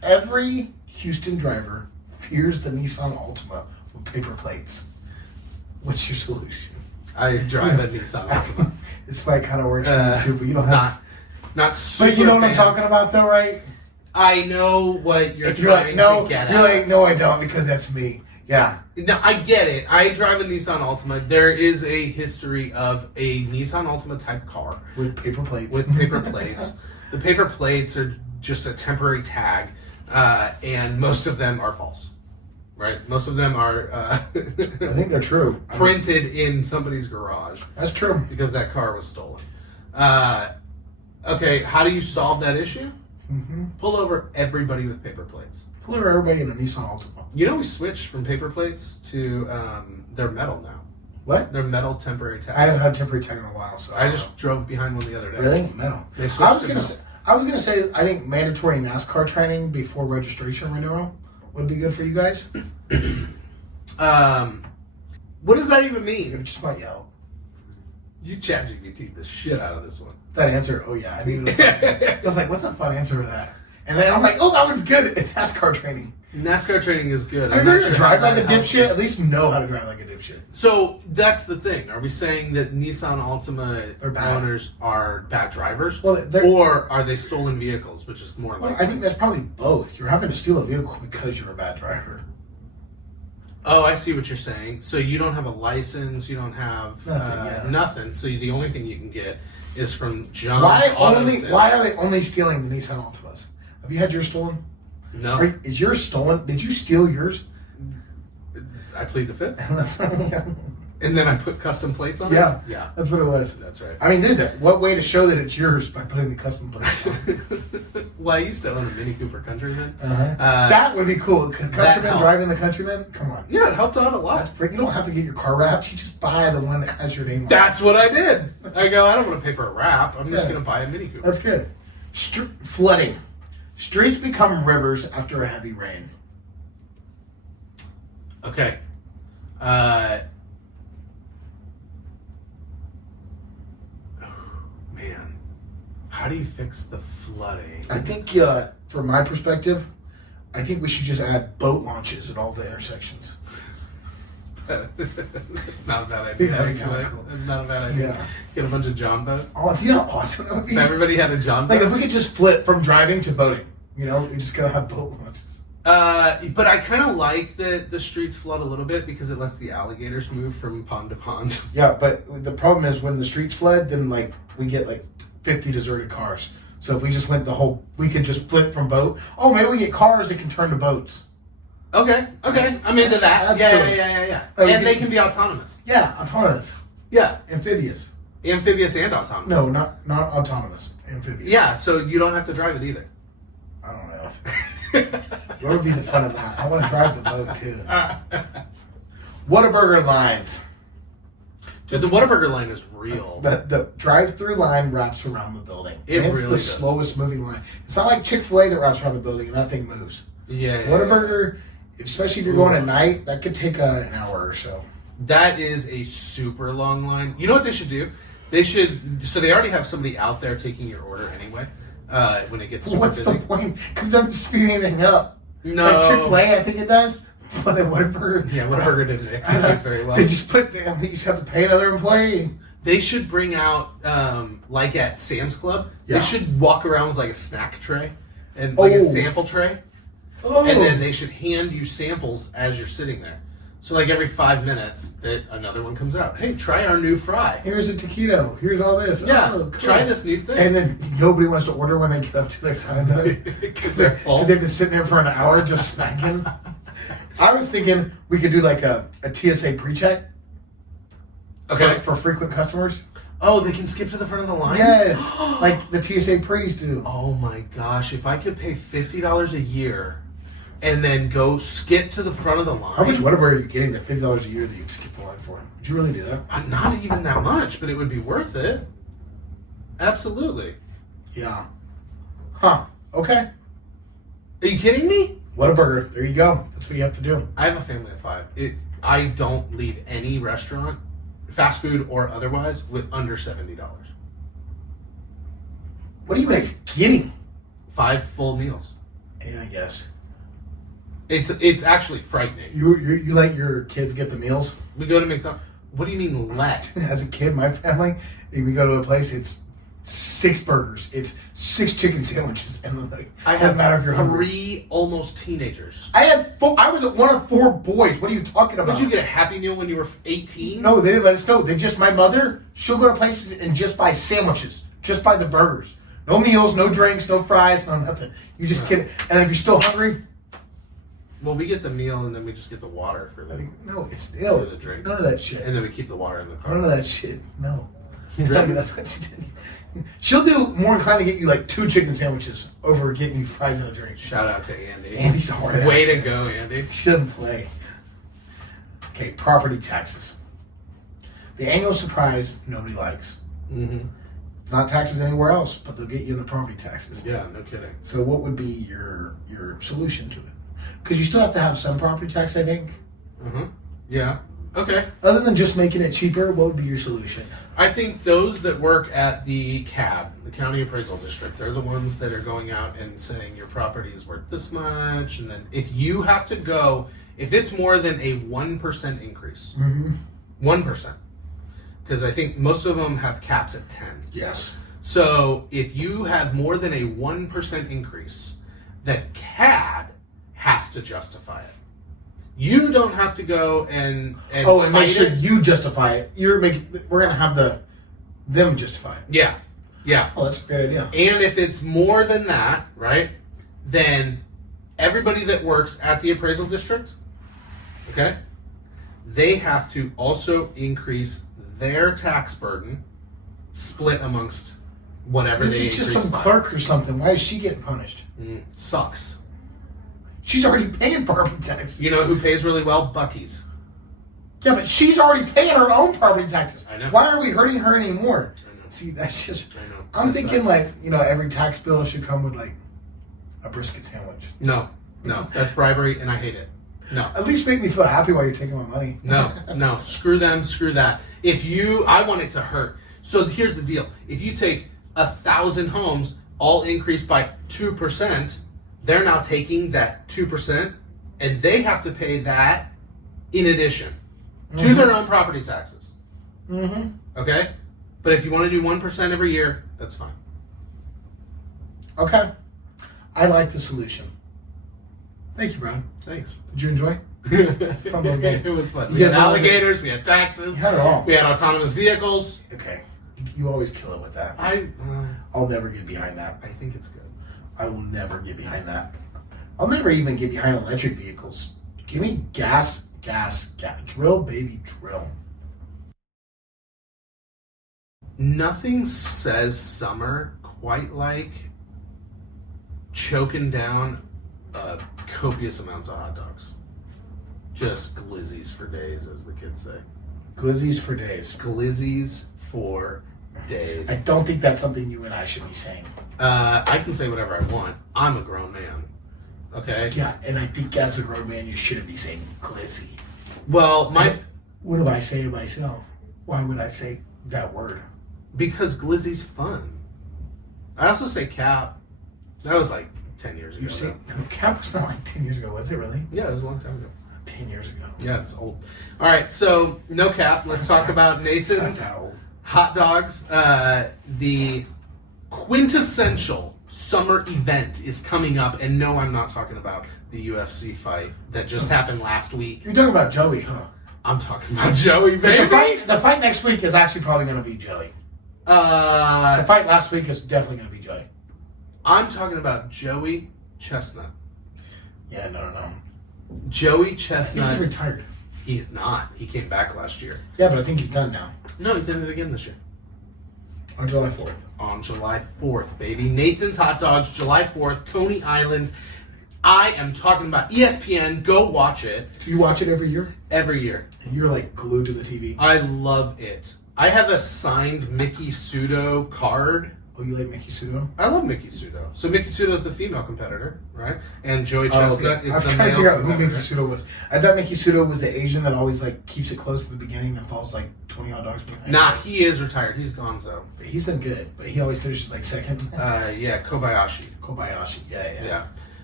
Every Houston driver fears the Nissan Altima with paper plates. What's your solution? I drive a Nissan Altima. It's why it kind of works for you too, but you don't have. Not super. But you know what I'm fan. talking about, though, right? I know what you're You're trying like, no, to get you're at. like, no, I don't, because that's me. Yeah. No, I get it. I drive a Nissan Altima. There is a history of a Nissan Altima type car With paper plates. with paper plates. The paper plates are just a temporary tag, and most of them are false. Right? Most of them are I think they're true. printed in somebody's garage That's true. because that car was stolen. Okay, how do you solve that issue? Mm-hmm. Pull over everybody with paper plates. Pull over everybody in a Nissan Altima. You know we switched from paper plates to they're metal now. What? They're metal temporary tags. I haven't had a temporary tag in a while, so I just drove behind one the other day. really metal. They I switched was to gonna metal. say, I think mandatory NASCAR training before registration renewal would be good for you guys. What does that even It mean? just might help. You ChatGPT the shit out of this one. That answer, oh yeah, I needed a fun answer. I was like, what's a fun answer for that? And then I'm like, oh, that one's good. It's NASCAR training. NASCAR training is good. Are you not going to sure drive how like a that helps you. dipshit? At least know how to drive like a dipshit. So that's the thing. Are we saying that Nissan Altima They're bad. owners are bad drivers? Well, they're- or are they stolen vehicles, which is more Well, like I think that's probably both. You're having to steal a vehicle because you're a bad driver. Oh, I see what you're saying. So you don't have a license, you don't have Nothing, yeah. nothing. So the only thing you can get is from John. Why Auto Sales. are they only stealing the Nissan Altimas? Have you had yours stolen? No, Is yours stolen? Did you steal yours? I plead the fifth, That's and then I put custom plates on Yeah. it. Yeah, what it was. that's right. I mean, dude, what way to show that it's yours by putting the custom plates on? Well, I used to own a Mini Cooper Countryman. That would be cool. Countryman helped. driving the Countryman? Come on. Yeah, it helped out a lot. That's great. You don't have to get your car wrapped. You just buy the one that has your name on it. That's what I did. I go, I don't want to pay for a wrap. I'm just Yeah. going to buy a Mini Cooper. That's good. Flooding. Streets become rivers after a heavy rain. Okay. Man, how do you fix the flooding? I think, from my perspective, I think we should just add boat launches at all the intersections. It's not a bad think idea, that'd be actually. kinda cool. It's not a bad idea. Yeah. Get a bunch of John boats. Oh, you know how awesome that would be? If everybody had a John Like, boat. if we could just flip from driving to boating, you know, we just gotta have boat launches. But I kind of like that the streets flood a little bit because it lets the alligators move from pond to pond. Yeah, but the problem is when the streets flood, then, like, we get, like, 50 deserted cars. So if we just went we could just flip from boat. Oh, maybe we get cars that can turn to boats. Okay, I'm into that. That's Yeah, cool. yeah. Oh, And they you- can be autonomous. Yeah, autonomous. Yeah, Amphibious. amphibious and autonomous. No, not autonomous. Amphibious. Yeah, so you don't have to drive it either. I don't know. What would be the fun of that? I want to drive the boat too. Whataburger lines. Dude, the Whataburger line is real. The drive-through line wraps around the building. It And it's really the does. slowest moving line. It's not like Chick-fil-A that wraps around the building and that thing moves. Yeah. Whataburger, especially if you're going at night, that could take an hour or so. That is a super long line. You know what they should do? They should. So they already have somebody out there taking your order anyway. When it gets super What's busy. the point? Because it doesn't speed anything up. No. Like Chick-fil-A, I think it does. But at Whataburger... Yeah, Whataburger didn't execute very well. They just put... You just have to pay another employee. They should bring out, like at Sam's Club, Yeah. they should walk around with like a snack tray and like a Oh. sample tray, Oh. and then they should hand you samples as you're sitting there. So like every 5 minutes, that another one comes out. Hey, try our new fry. Here's a taquito. Here's all this. Yeah, Oh, cool. try this new thing. And then nobody wants to order when they get up to their time. Because they're full. They've been sitting there for an hour just snacking. I was thinking we could do like a TSA pre-check Okay. for frequent customers. Oh, they can skip to the front of the line? Yes, like the TSA pre's do. Oh my gosh, if I could pay $50 a year and then go skip to the front of the line. How much Whataburger are you getting that $50 a year that you'd skip the line for? Would you really do that? Not even that much, but it would be worth it. Absolutely. Yeah. Huh. Okay. Are you kidding me? Whataburger. There you go. That's what you have to do. I have a family of 5. I don't leave any restaurant, fast food or otherwise, with under $70. What are you guys getting? 5 full meals. Yeah, I guess. It's actually frightening. You let your kids get the meals? We go to McDonald's. What do you mean let? As a kid, my family, we go to a place. It's 6 burgers. It's 6 chicken sandwiches, and I doesn't have matter if you're hungry. 3 almost teenagers. I was one of 4 boys. What are you talking about? Did you get a Happy Meal when you were 18? No, they didn't let us know. My mother, she'll go to places and just buy sandwiches, just buy the burgers. No meals, no drinks, no fries, no nothing. You just get it. And if you're still hungry, well, we get the meal and then we just get the water for the for the drink. None of that shit. And then we keep the water in the car. None of that shit. No. Really? That's what she did. She'll do more inclined to get you like 2 chicken sandwiches over getting you fries and a drink. Shout out to Andy. Andy's a hard ass. Way to go, Andy. She doesn't play. Okay, property taxes. The annual surprise nobody likes. Mm-hmm. Not taxes anywhere else, but they'll get you in the property taxes. Yeah, no kidding. So what would be your solution to it? Because you still have to have some property tax, I think. Uh-huh. Yeah. Okay. Other than just making it cheaper, what would be your solution? I think those that work at the CAD, the County Appraisal District, they're the ones that are going out and saying your property is worth this much. And then if you have to go, if it's more than a 1% increase, 1%, because I think most of them have caps at 10. Yes. So if you have more than a 1% increase, the CAD has to justify it. You don't have to go and make sure you justify it. We're gonna have them justify it. Yeah. Yeah. Oh, that's a great idea. And if it's more than that, right, then everybody that works at the appraisal district, okay, they have to also increase their tax burden, split amongst whatever This they is just increase some by. clerk or something. Why is she getting punished? Sucks. She's already paying property taxes. You know who pays really well? Buc-ee's. Yeah, but she's already paying her own property taxes. I know. Why are we hurting her anymore? I know. See, that's just. I know. I'm That thinking sucks. every tax bill should come with like a brisket sandwich. No, that's bribery, and I hate it. No. At least make me feel happy while you're taking my money. No, screw them, screw that. I want it to hurt. So here's the deal. If you take 1,000 homes, all increased by 2%, they're now taking that 2%, and they have to pay that in addition to their own property taxes. Mm-hmm. Okay? But if you want to do 1% every year, that's fine. Okay. I like the solution. Thank you, Brian. Thanks. Did you enjoy? It fun little game. was fun. You We had had all the- alligators, we had taxes, You had it all. we had autonomous vehicles. Okay. You always kill it with that. I I'll never get behind that. think it's good. I will never get behind that. I'll never even get behind electric vehicles. Give me gas. Drill, baby, drill. Nothing says summer quite like choking down copious amounts of hot dogs. Just glizzies for days, as the kids say. Glizzies for days. Glizzies for days. I don't think that's something you and I should be saying. I can say whatever I want. I'm a grown man. Okay? Yeah, and I think as a grown man, you shouldn't be saying glizzy. Well, What do I say to myself? Why would I say that word? because glizzy's fun. I also say cap. That was like 10 years ago. You say no, Cap was not like 10 years ago, was it really? Yeah, it was a long time ago. 10 years ago. Yeah, it's old. All right, so no cap. Let's talk about Nathan's hot dogs. The quintessential summer event is coming up, and no, I'm not talking about the UFC fight that just happened last week. You're talking about Joey, huh? I'm talking about Joey, baby. The fight next week is actually probably going to be Joey. The fight last week is definitely going to be Joey. I'm talking about Joey Chesnut. Yeah, no. Joey I think Chesnut. he's retired. He's not. He came back last year. Yeah, but I think he's done now. No, he's in it again this year. On July 4th. On July 4th, baby. Nathan's Hot Dogs, July 4th, Coney Island. I am talking about ESPN. Go watch it. Do you watch it every year? Every year. And you're like glued to the TV. I love it. I have a signed Mickey Sudo card. Oh, you like Mickey Sudo? I love Mickey Sudo. So Mickey Sudo is the female competitor, right? And Joey Oh, Chestnut okay. is I'm the trying male to figure out who competitor. Mickey Sudo was. I thought Mickey Sudo was the Asian that always like keeps it close to the beginning, then falls like 20 hot dogs behind. Nah, he is retired. He's gonzo. But he's been good, but he always finishes like second. Yeah, Kobayashi. Kobayashi, yeah.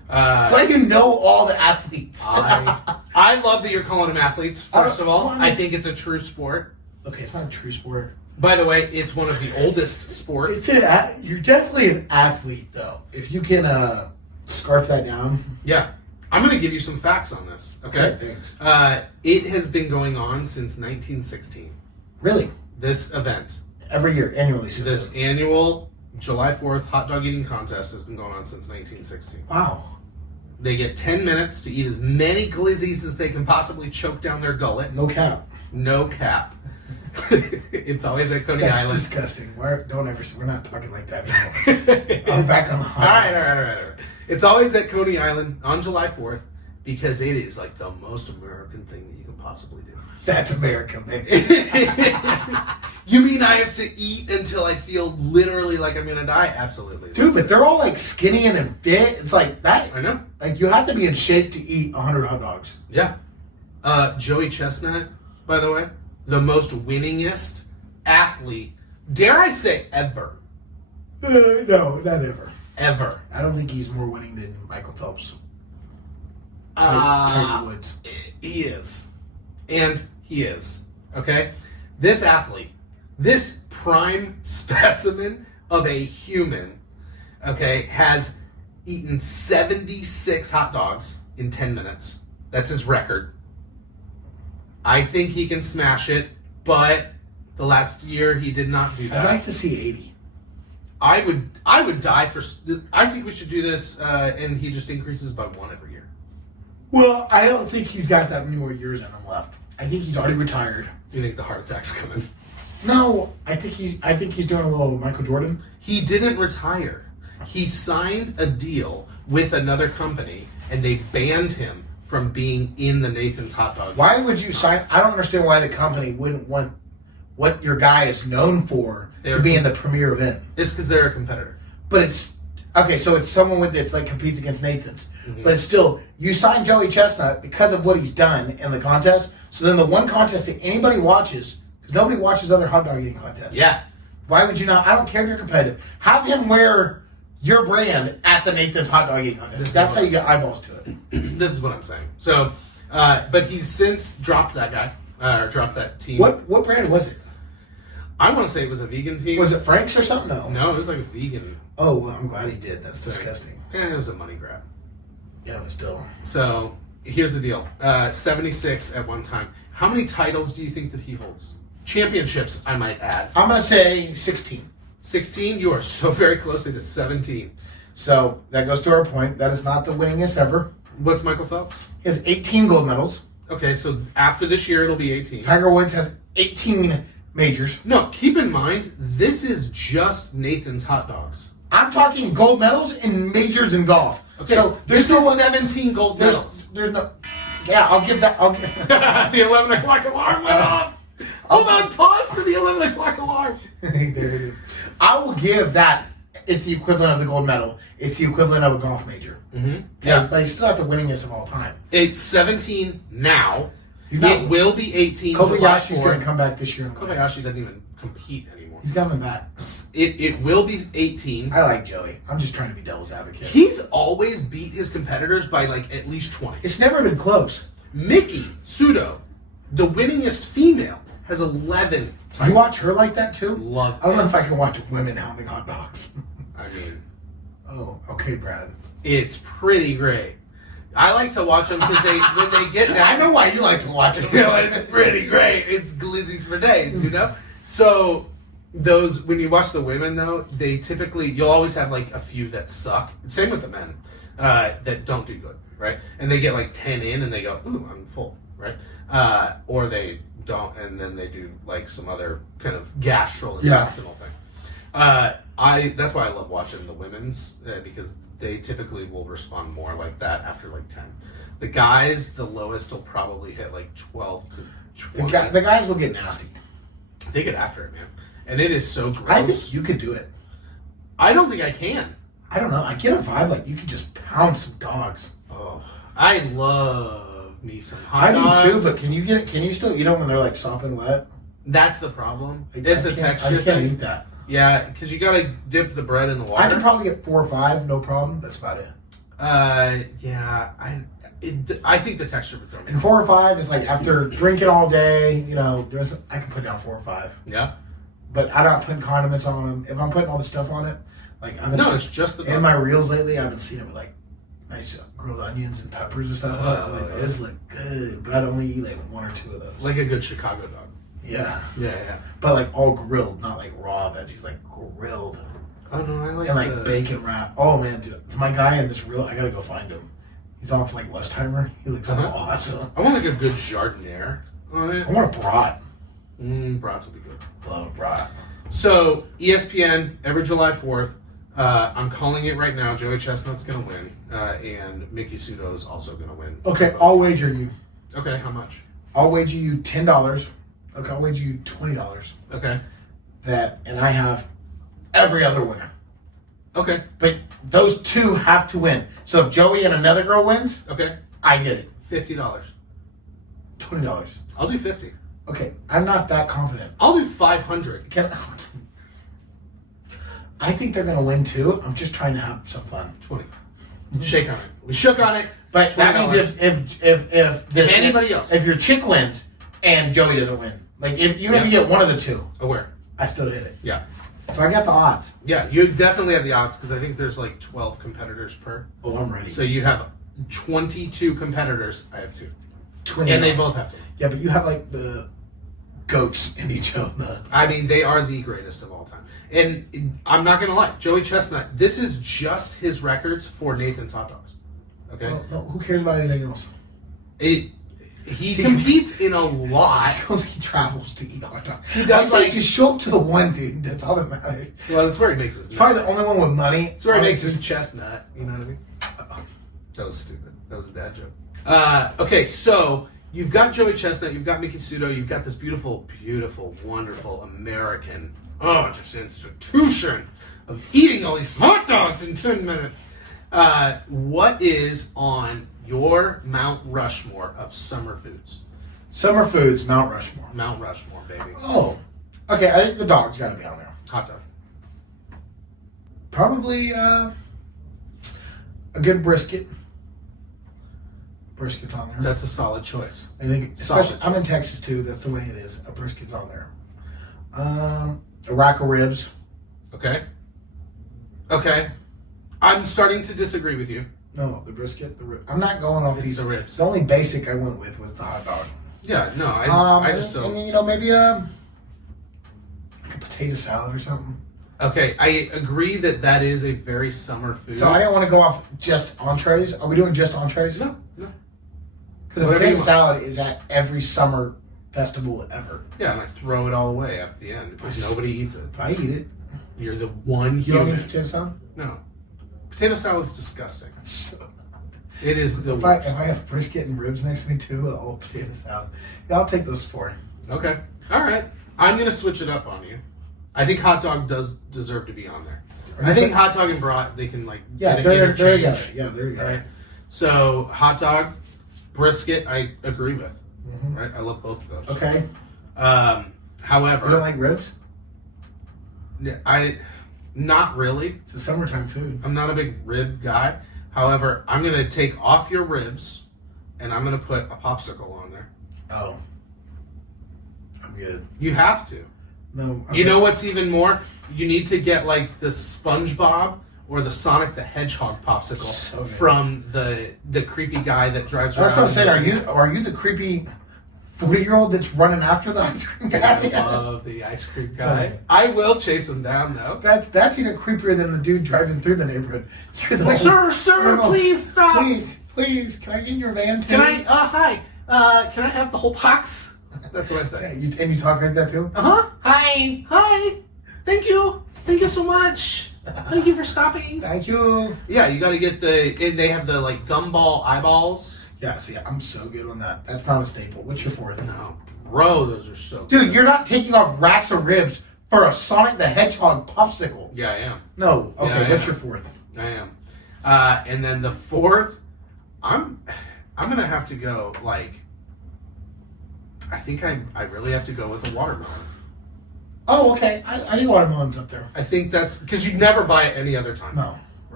Why do you know all the athletes? I love that you're calling them athletes, first of all. I think it's a true sport. Okay, it's not a true sport. By the way, it's one of the oldest sports. You're definitely an athlete, though. If you can scarf that down. Yeah. I'm going to give you some facts on this. Okay, thanks. It has been going on since 1916. Really? This event. Every year, annually. This annual July 4th hot dog eating contest has been going on since 1916. Wow. They get 10 minutes to eat as many glizzies as they can possibly choke down their gullet. No cap. No cap. It's always at Coney That's Island. disgusting. We're not talking like that anymore. I'm back on the hot dogs. All right. It's always at Coney Island on July 4th because it is like the most American thing that you can possibly do. That's America, man. You mean I have to eat until I feel literally like I'm going to die? Absolutely. Dude, but they're all like skinny and fit. It's like that. I know. Like you have to be in shape to eat 100 hot dogs. Yeah. Joey Chesnut, by the way, the most winningest athlete, dare I say, ever. No, not ever. Ever. I don't think he's more winning than Michael Phelps. Tiger Woods. He is. And he is. Okay? This athlete, this prime specimen of a human, okay, has eaten 76 hot dogs in 10 minutes. That's his record. I think he can smash it, but the last year he did not do that. I'd like to see 80. I would die for. I think we should do this, and he just increases by one every year. Well, I don't think he's got that many more years in him left. I think he's already retired. You think the heart attack's coming? No, I think he's doing a little Michael Jordan. He didn't retire. He signed a deal with another company, and they banned him from being in the Nathan's hot dog. Why would you sign? I don't understand why the company wouldn't want what your guy is known for to be in the premier event. It's because they're a competitor. But it's okay. So it's someone that's like competes against Nathan's. Mm-hmm. But it's still, you sign Joey Chestnut because of what he's done in the contest. So then the one contest that anybody watches, because nobody watches other hot dog eating contests. Yeah. Why would you not? I don't care if you're competitive. Have him wear your brand at the Nathan's hot dog eating contest. That's how you get eyeballs to it. This is what I'm saying. So, but he's since dropped that guy, or dropped that team. What brand was it? I want to say it was a vegan team. Was it Frank's or something? No, it was like a vegan. Oh, well, I'm glad he did. That's disgusting. It was a money grab. Yeah, but still. So, here's the deal. 76 at one time. How many titles do you think that he holds? Championships, I might add. I'm going to say 16. 16? You are so very closely to 17. So, that goes to our point. That is not the winningest ever. What's Michael Phelps? He has 18 gold medals. Okay, so after this year, it'll be 18. Tiger Woods has 18 majors. No, keep in mind, this is just Nathan's hot dogs. I'm talking gold medals in majors in golf. Okay, so this is 17 gold medals. There's no... Yeah, I'll give that... The 11 o'clock alarm went off. Hold on, pause for the 11 o'clock alarm. There it is. I will give that. It's the equivalent of the gold medal. It's the equivalent of a golf major. Mm-hmm. Yeah, but he's still not the winningest of all time. It's 17 now. It will be 18. Kobayashi's going to come back this year. Kobayashi doesn't even compete anymore. He's coming back. It will be 18. I like Joey. I'm just trying to be devil's advocate. He's always beat his competitors by like at least 20. It's never been close. Mickey Sudo, the winningest female, has 11 titles. You watch her like that too? Love I don't know it. if I can watch women helming hot dogs. I mean, oh, okay, Brad. it's pretty great. I like to watch them because when they get down. I know why you like to watch them. You know, it's pretty great. It's glizzies for days, you know? So, those, when you watch the women, though, they typically, you'll always have, like, a few that suck. Same with the men, that don't do good, right? And they get, like, 10 in, and they go, ooh, I'm full, right? Or they don't, and then they do, like, some other kind of gastrointestinal thing. That's why I love watching the women's, because they typically will respond more like that after like 10. The guys, the lowest will probably hit like 12 to 20. The guys will get nasty. They get after it, man. And it is so gross. I think you could do it. I don't think I can. I don't know. I get a vibe like you could just pound some dogs. Oh, I love me some hot dogs. I do too, but can you still eat them when they're like sopping wet? That's the problem. Like, It's a texture thing. I can't eat that. Yeah, because you gotta dip the bread in the water. I could probably get 4 or 5, no problem. That's about it. Yeah, I think the texture would throw me And off. 4 or 5 is like after drinking all day, I can put down 4 or 5. Yeah? But I'm not putting condiments on them. If I'm putting all the stuff on it, like I've been No, it's just the in my reels lately, I've been seeing it with like nice grilled onions and peppers and stuff. I'm like, those look good, but I'd only eat like 1 or 2 of those. like a good Chicago dog. Yeah. Yeah. But like all grilled, not like raw veggies, like grilled. Oh no, I like And like bacon wrap. Oh man, dude, my guy in this reel, I gotta go find him. He's off like Westheimer. He looks awesome. I want like a good jardiniere on it. I want a brat. Brats will be good. Love a brat. So ESPN every July 4th. I'm calling it right now. Joey Chestnut's gonna win, and Mickey Sudo is also gonna win. Okay, I'll wager you. Okay, how much? I'll wager you $10. Okay, I'll wager you $20. Okay. And I have every other winner. Okay. But those 2 have to win. So if Joey and another girl wins, Okay. I get it. $50. $20. I'll do 50. Okay, I'm not that confident. I'll do 500. I think they're gonna win too. I'm just trying to have some fun. 20. Shake on it. We shook on it. But that means if anybody else, if your chick wins and Joey doesn't win, like if you get one of the 2, aware. I still hit it. Yeah. So I got the odds. Yeah, you definitely have the odds because I think there's like 12 competitors per. Oh, I'm ready. So you have 22 competitors. I have 2. 20 And they both have to. Yeah, but you have like the goats in each of the. I mean, they are the greatest of all time. And I'm not going to lie, Joey Chestnut, this is just his records for Nathan's Hot Dogs. Okay? Well, no, who cares about anything else? He competes in a lot. He travels to eat hot dogs. He does, like like, just show up to the one, dude. That's all that matters. Well, that's where he makes his nut. Probably the only one with money. That's where he makes his chestnut. You know what I mean? That was stupid. That was a dad joke. Okay, so you've got Joey Chestnut, you've got Mickey Sudo, you've got this beautiful, beautiful, wonderful American just institution of eating all these hot dogs in 10 minutes. What is on your Mount Rushmore of summer foods? Summer foods, Mount Rushmore. Mount Rushmore, baby. Oh, okay. I think the dog's got to be on there. Hot dog. Probably a good brisket. Brisket's on there. That's a solid choice. I think, Solid. especially, I'm in Texas too. That's the way it is. A brisket's on there. A rack of ribs. Okay. Okay. I'm starting to disagree with you. No, the brisket. I'm not going off It's these. the ribs. The only basic I went with was the hot dog. Yeah, no, I just and, don't. maybe like a potato salad or something. Okay, I agree that is a very summer food. So I didn't want to go off just entrees. Are we doing just entrees? No. Because a Whatever you potato want. salad is at every summer festival ever. Yeah, and I throw it all away at the end because nobody eats it. I eat it. You're the one You don't human. eat potato salad? No. Potato salad's disgusting. So, It is the if I have brisket and ribs next to me too, I'll potato salad. Yeah, I'll take those 4. Okay. All right. I'm going to switch it up on you. I think hot dog does deserve to be on there. I think hot dog and brat, they can like Yeah, get an they're interchange. together. Yeah, they're together. Right? So hot dog, brisket, I agree with. Mhm. Right? I love both of those. Okay. However, You don't like ribs? Not really. It's a summertime food. I'm not a big rib guy. However, I'm going to take off your ribs and I'm going to put a popsicle on there. Oh. I'm good. You have to. No. You know what's even more? You need to get like the SpongeBob or the Sonic the Hedgehog popsicle So good. from the creepy guy that drives around. That's what I'm saying. Are you the creepy 40-year-old that's running after the ice cream guy? I love the ice cream guy. I will chase him down though. That's even creepier than the dude driving through the neighborhood. You're the Like, sir, please stop. Please, can I get in your van too? Can I? Hi. Can I have the whole box? That's what I say. Yeah, you talk like that too? Uh-huh. Hi. Thank you so much. Thank you for stopping. Thank you. Yeah, you got to get they have the like gumball eyeballs. Yeah, see, I'm so good on that. That's not a staple. What's your 4th? No, bro, those are so good. Dude, you're not taking off racks of ribs for a Sonic the Hedgehog popsicle. Yeah, I am. No. Okay, Yeah, what's yeah. your 4th? I am. And then the 4th, I'm gonna have to go like. I think I really have to go with a watermelon. Oh, okay. I think watermelon's up there. I think that's because you'd never buy it any other time. No.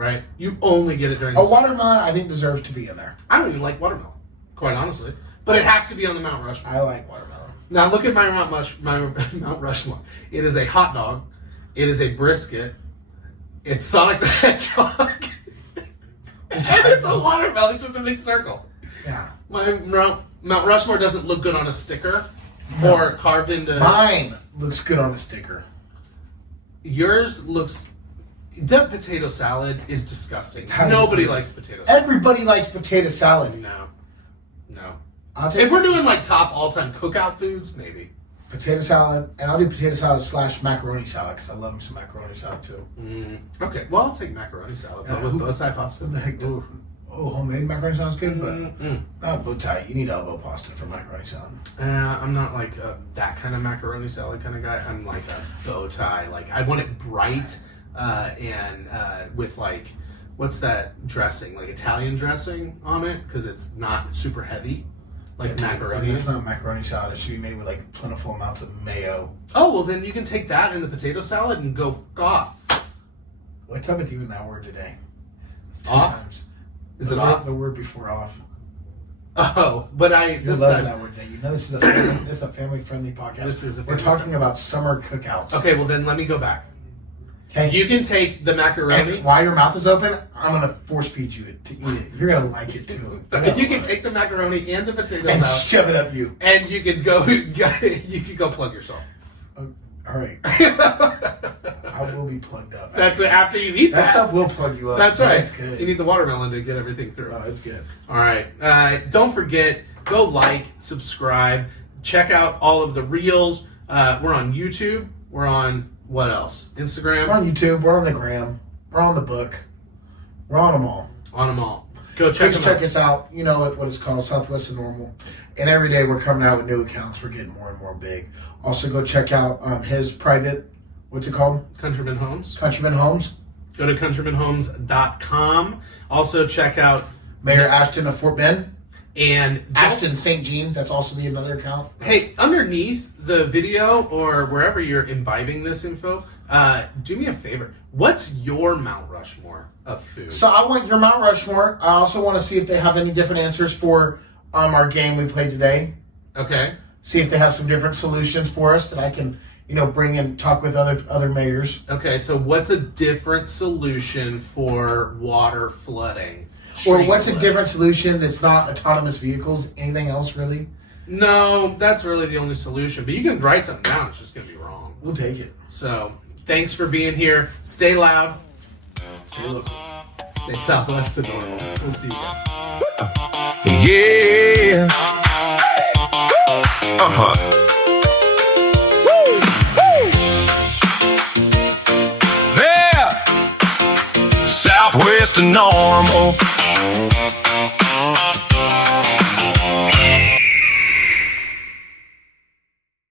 right? You only get it during A the summer. watermelon, I think, deserves to be in there. I don't even like watermelon, quite honestly. But it has to be on the Mount Rushmore. I like watermelon. Now look at my Mount Rushmore. It is a hot dog. It is a brisket. It's Sonic the Hedgehog. And it's a watermelon. It's just a big circle. Yeah. My Mount Rushmore doesn't look good on a sticker No. or carved into... Mine looks good on a sticker. Yours looks... That potato salad is disgusting. How is Nobody it? likes potato salad. Everybody likes potato salad. No. I'll take If we're doing like top all-time cookout foods, maybe. potato salad, and I'll do potato salad / macaroni salad because I love me some macaroni salad too. Okay, well, I'll take macaroni salad, but Yeah. with bow tie pasta. Who the heck Ooh. Oh, homemade macaroni salad is good, but Mm-mm. not bow tie. You need elbow pasta for macaroni salad. I'm not like that kind of macaroni salad kind of guy. I'm like a bow tie. Like I want it bright and with like what's that dressing? Like Italian dressing on it because it's not super heavy, like macaroni. It's not macaroni salad. It should be made with like plentiful amounts of mayo. Oh well, then you can take that in the potato salad and go off. What's up with you in that word today? It's two Off? times. Is The it word- off? The word before off. Oh, but You're this loving time. that word today. You know this is a family-friendly podcast. This is a We're family talking friendly. about summer cookouts. Okay, well then let me go back. Okay. You can take the macaroni. And while your mouth is open, I'm gonna force feed you to eat it. You're gonna like it too. You can take the macaroni and the potato and salad, shove it up you. and you can go. You can go plug yourself. All right. I will be plugged up. That's it. After you eat That that. stuff will plug you up. That's but right. It's good. You need the watermelon to get everything through. Oh, it's good. All right. Don't forget, go like, subscribe, check out all of the reels. We're on YouTube. We're on what else? Instagram. We're on YouTube. We're on the gram. We're on the book. We're on them all. On them all. Go check Please them check out. us out. You know what it's called, Southwest of Normal. And every day we're coming out with new accounts. We're getting more and more big. Also, go check out his private, what's it called? Countryman Homes. Countryman Homes. Go to countrymanhomes.com. Also check out Mayor Ashton of Fort Bend. and don't- Ashton St. Jean. That's also the another account. Hey, underneath the video or wherever you're imbibing this info, do me a favor. What's your Mount Rushmore of food? So I want your Mount Rushmore. I also want to see if they have any different answers for our game we played today. Okay. See if they have some different solutions for us that I can, bring and talk with other mayors. Okay, so what's a different solution for water flooding? Or Stream what's a flooding? different solution that's not autonomous vehicles? Anything else really? No, that's really the only solution. But you can write something down. It's just going to be wrong. We'll take it. So, thanks for being here. Stay loud. Stay local. Stay southwest of normal. We'll see you guys. Yeah. There. Southwest of normal.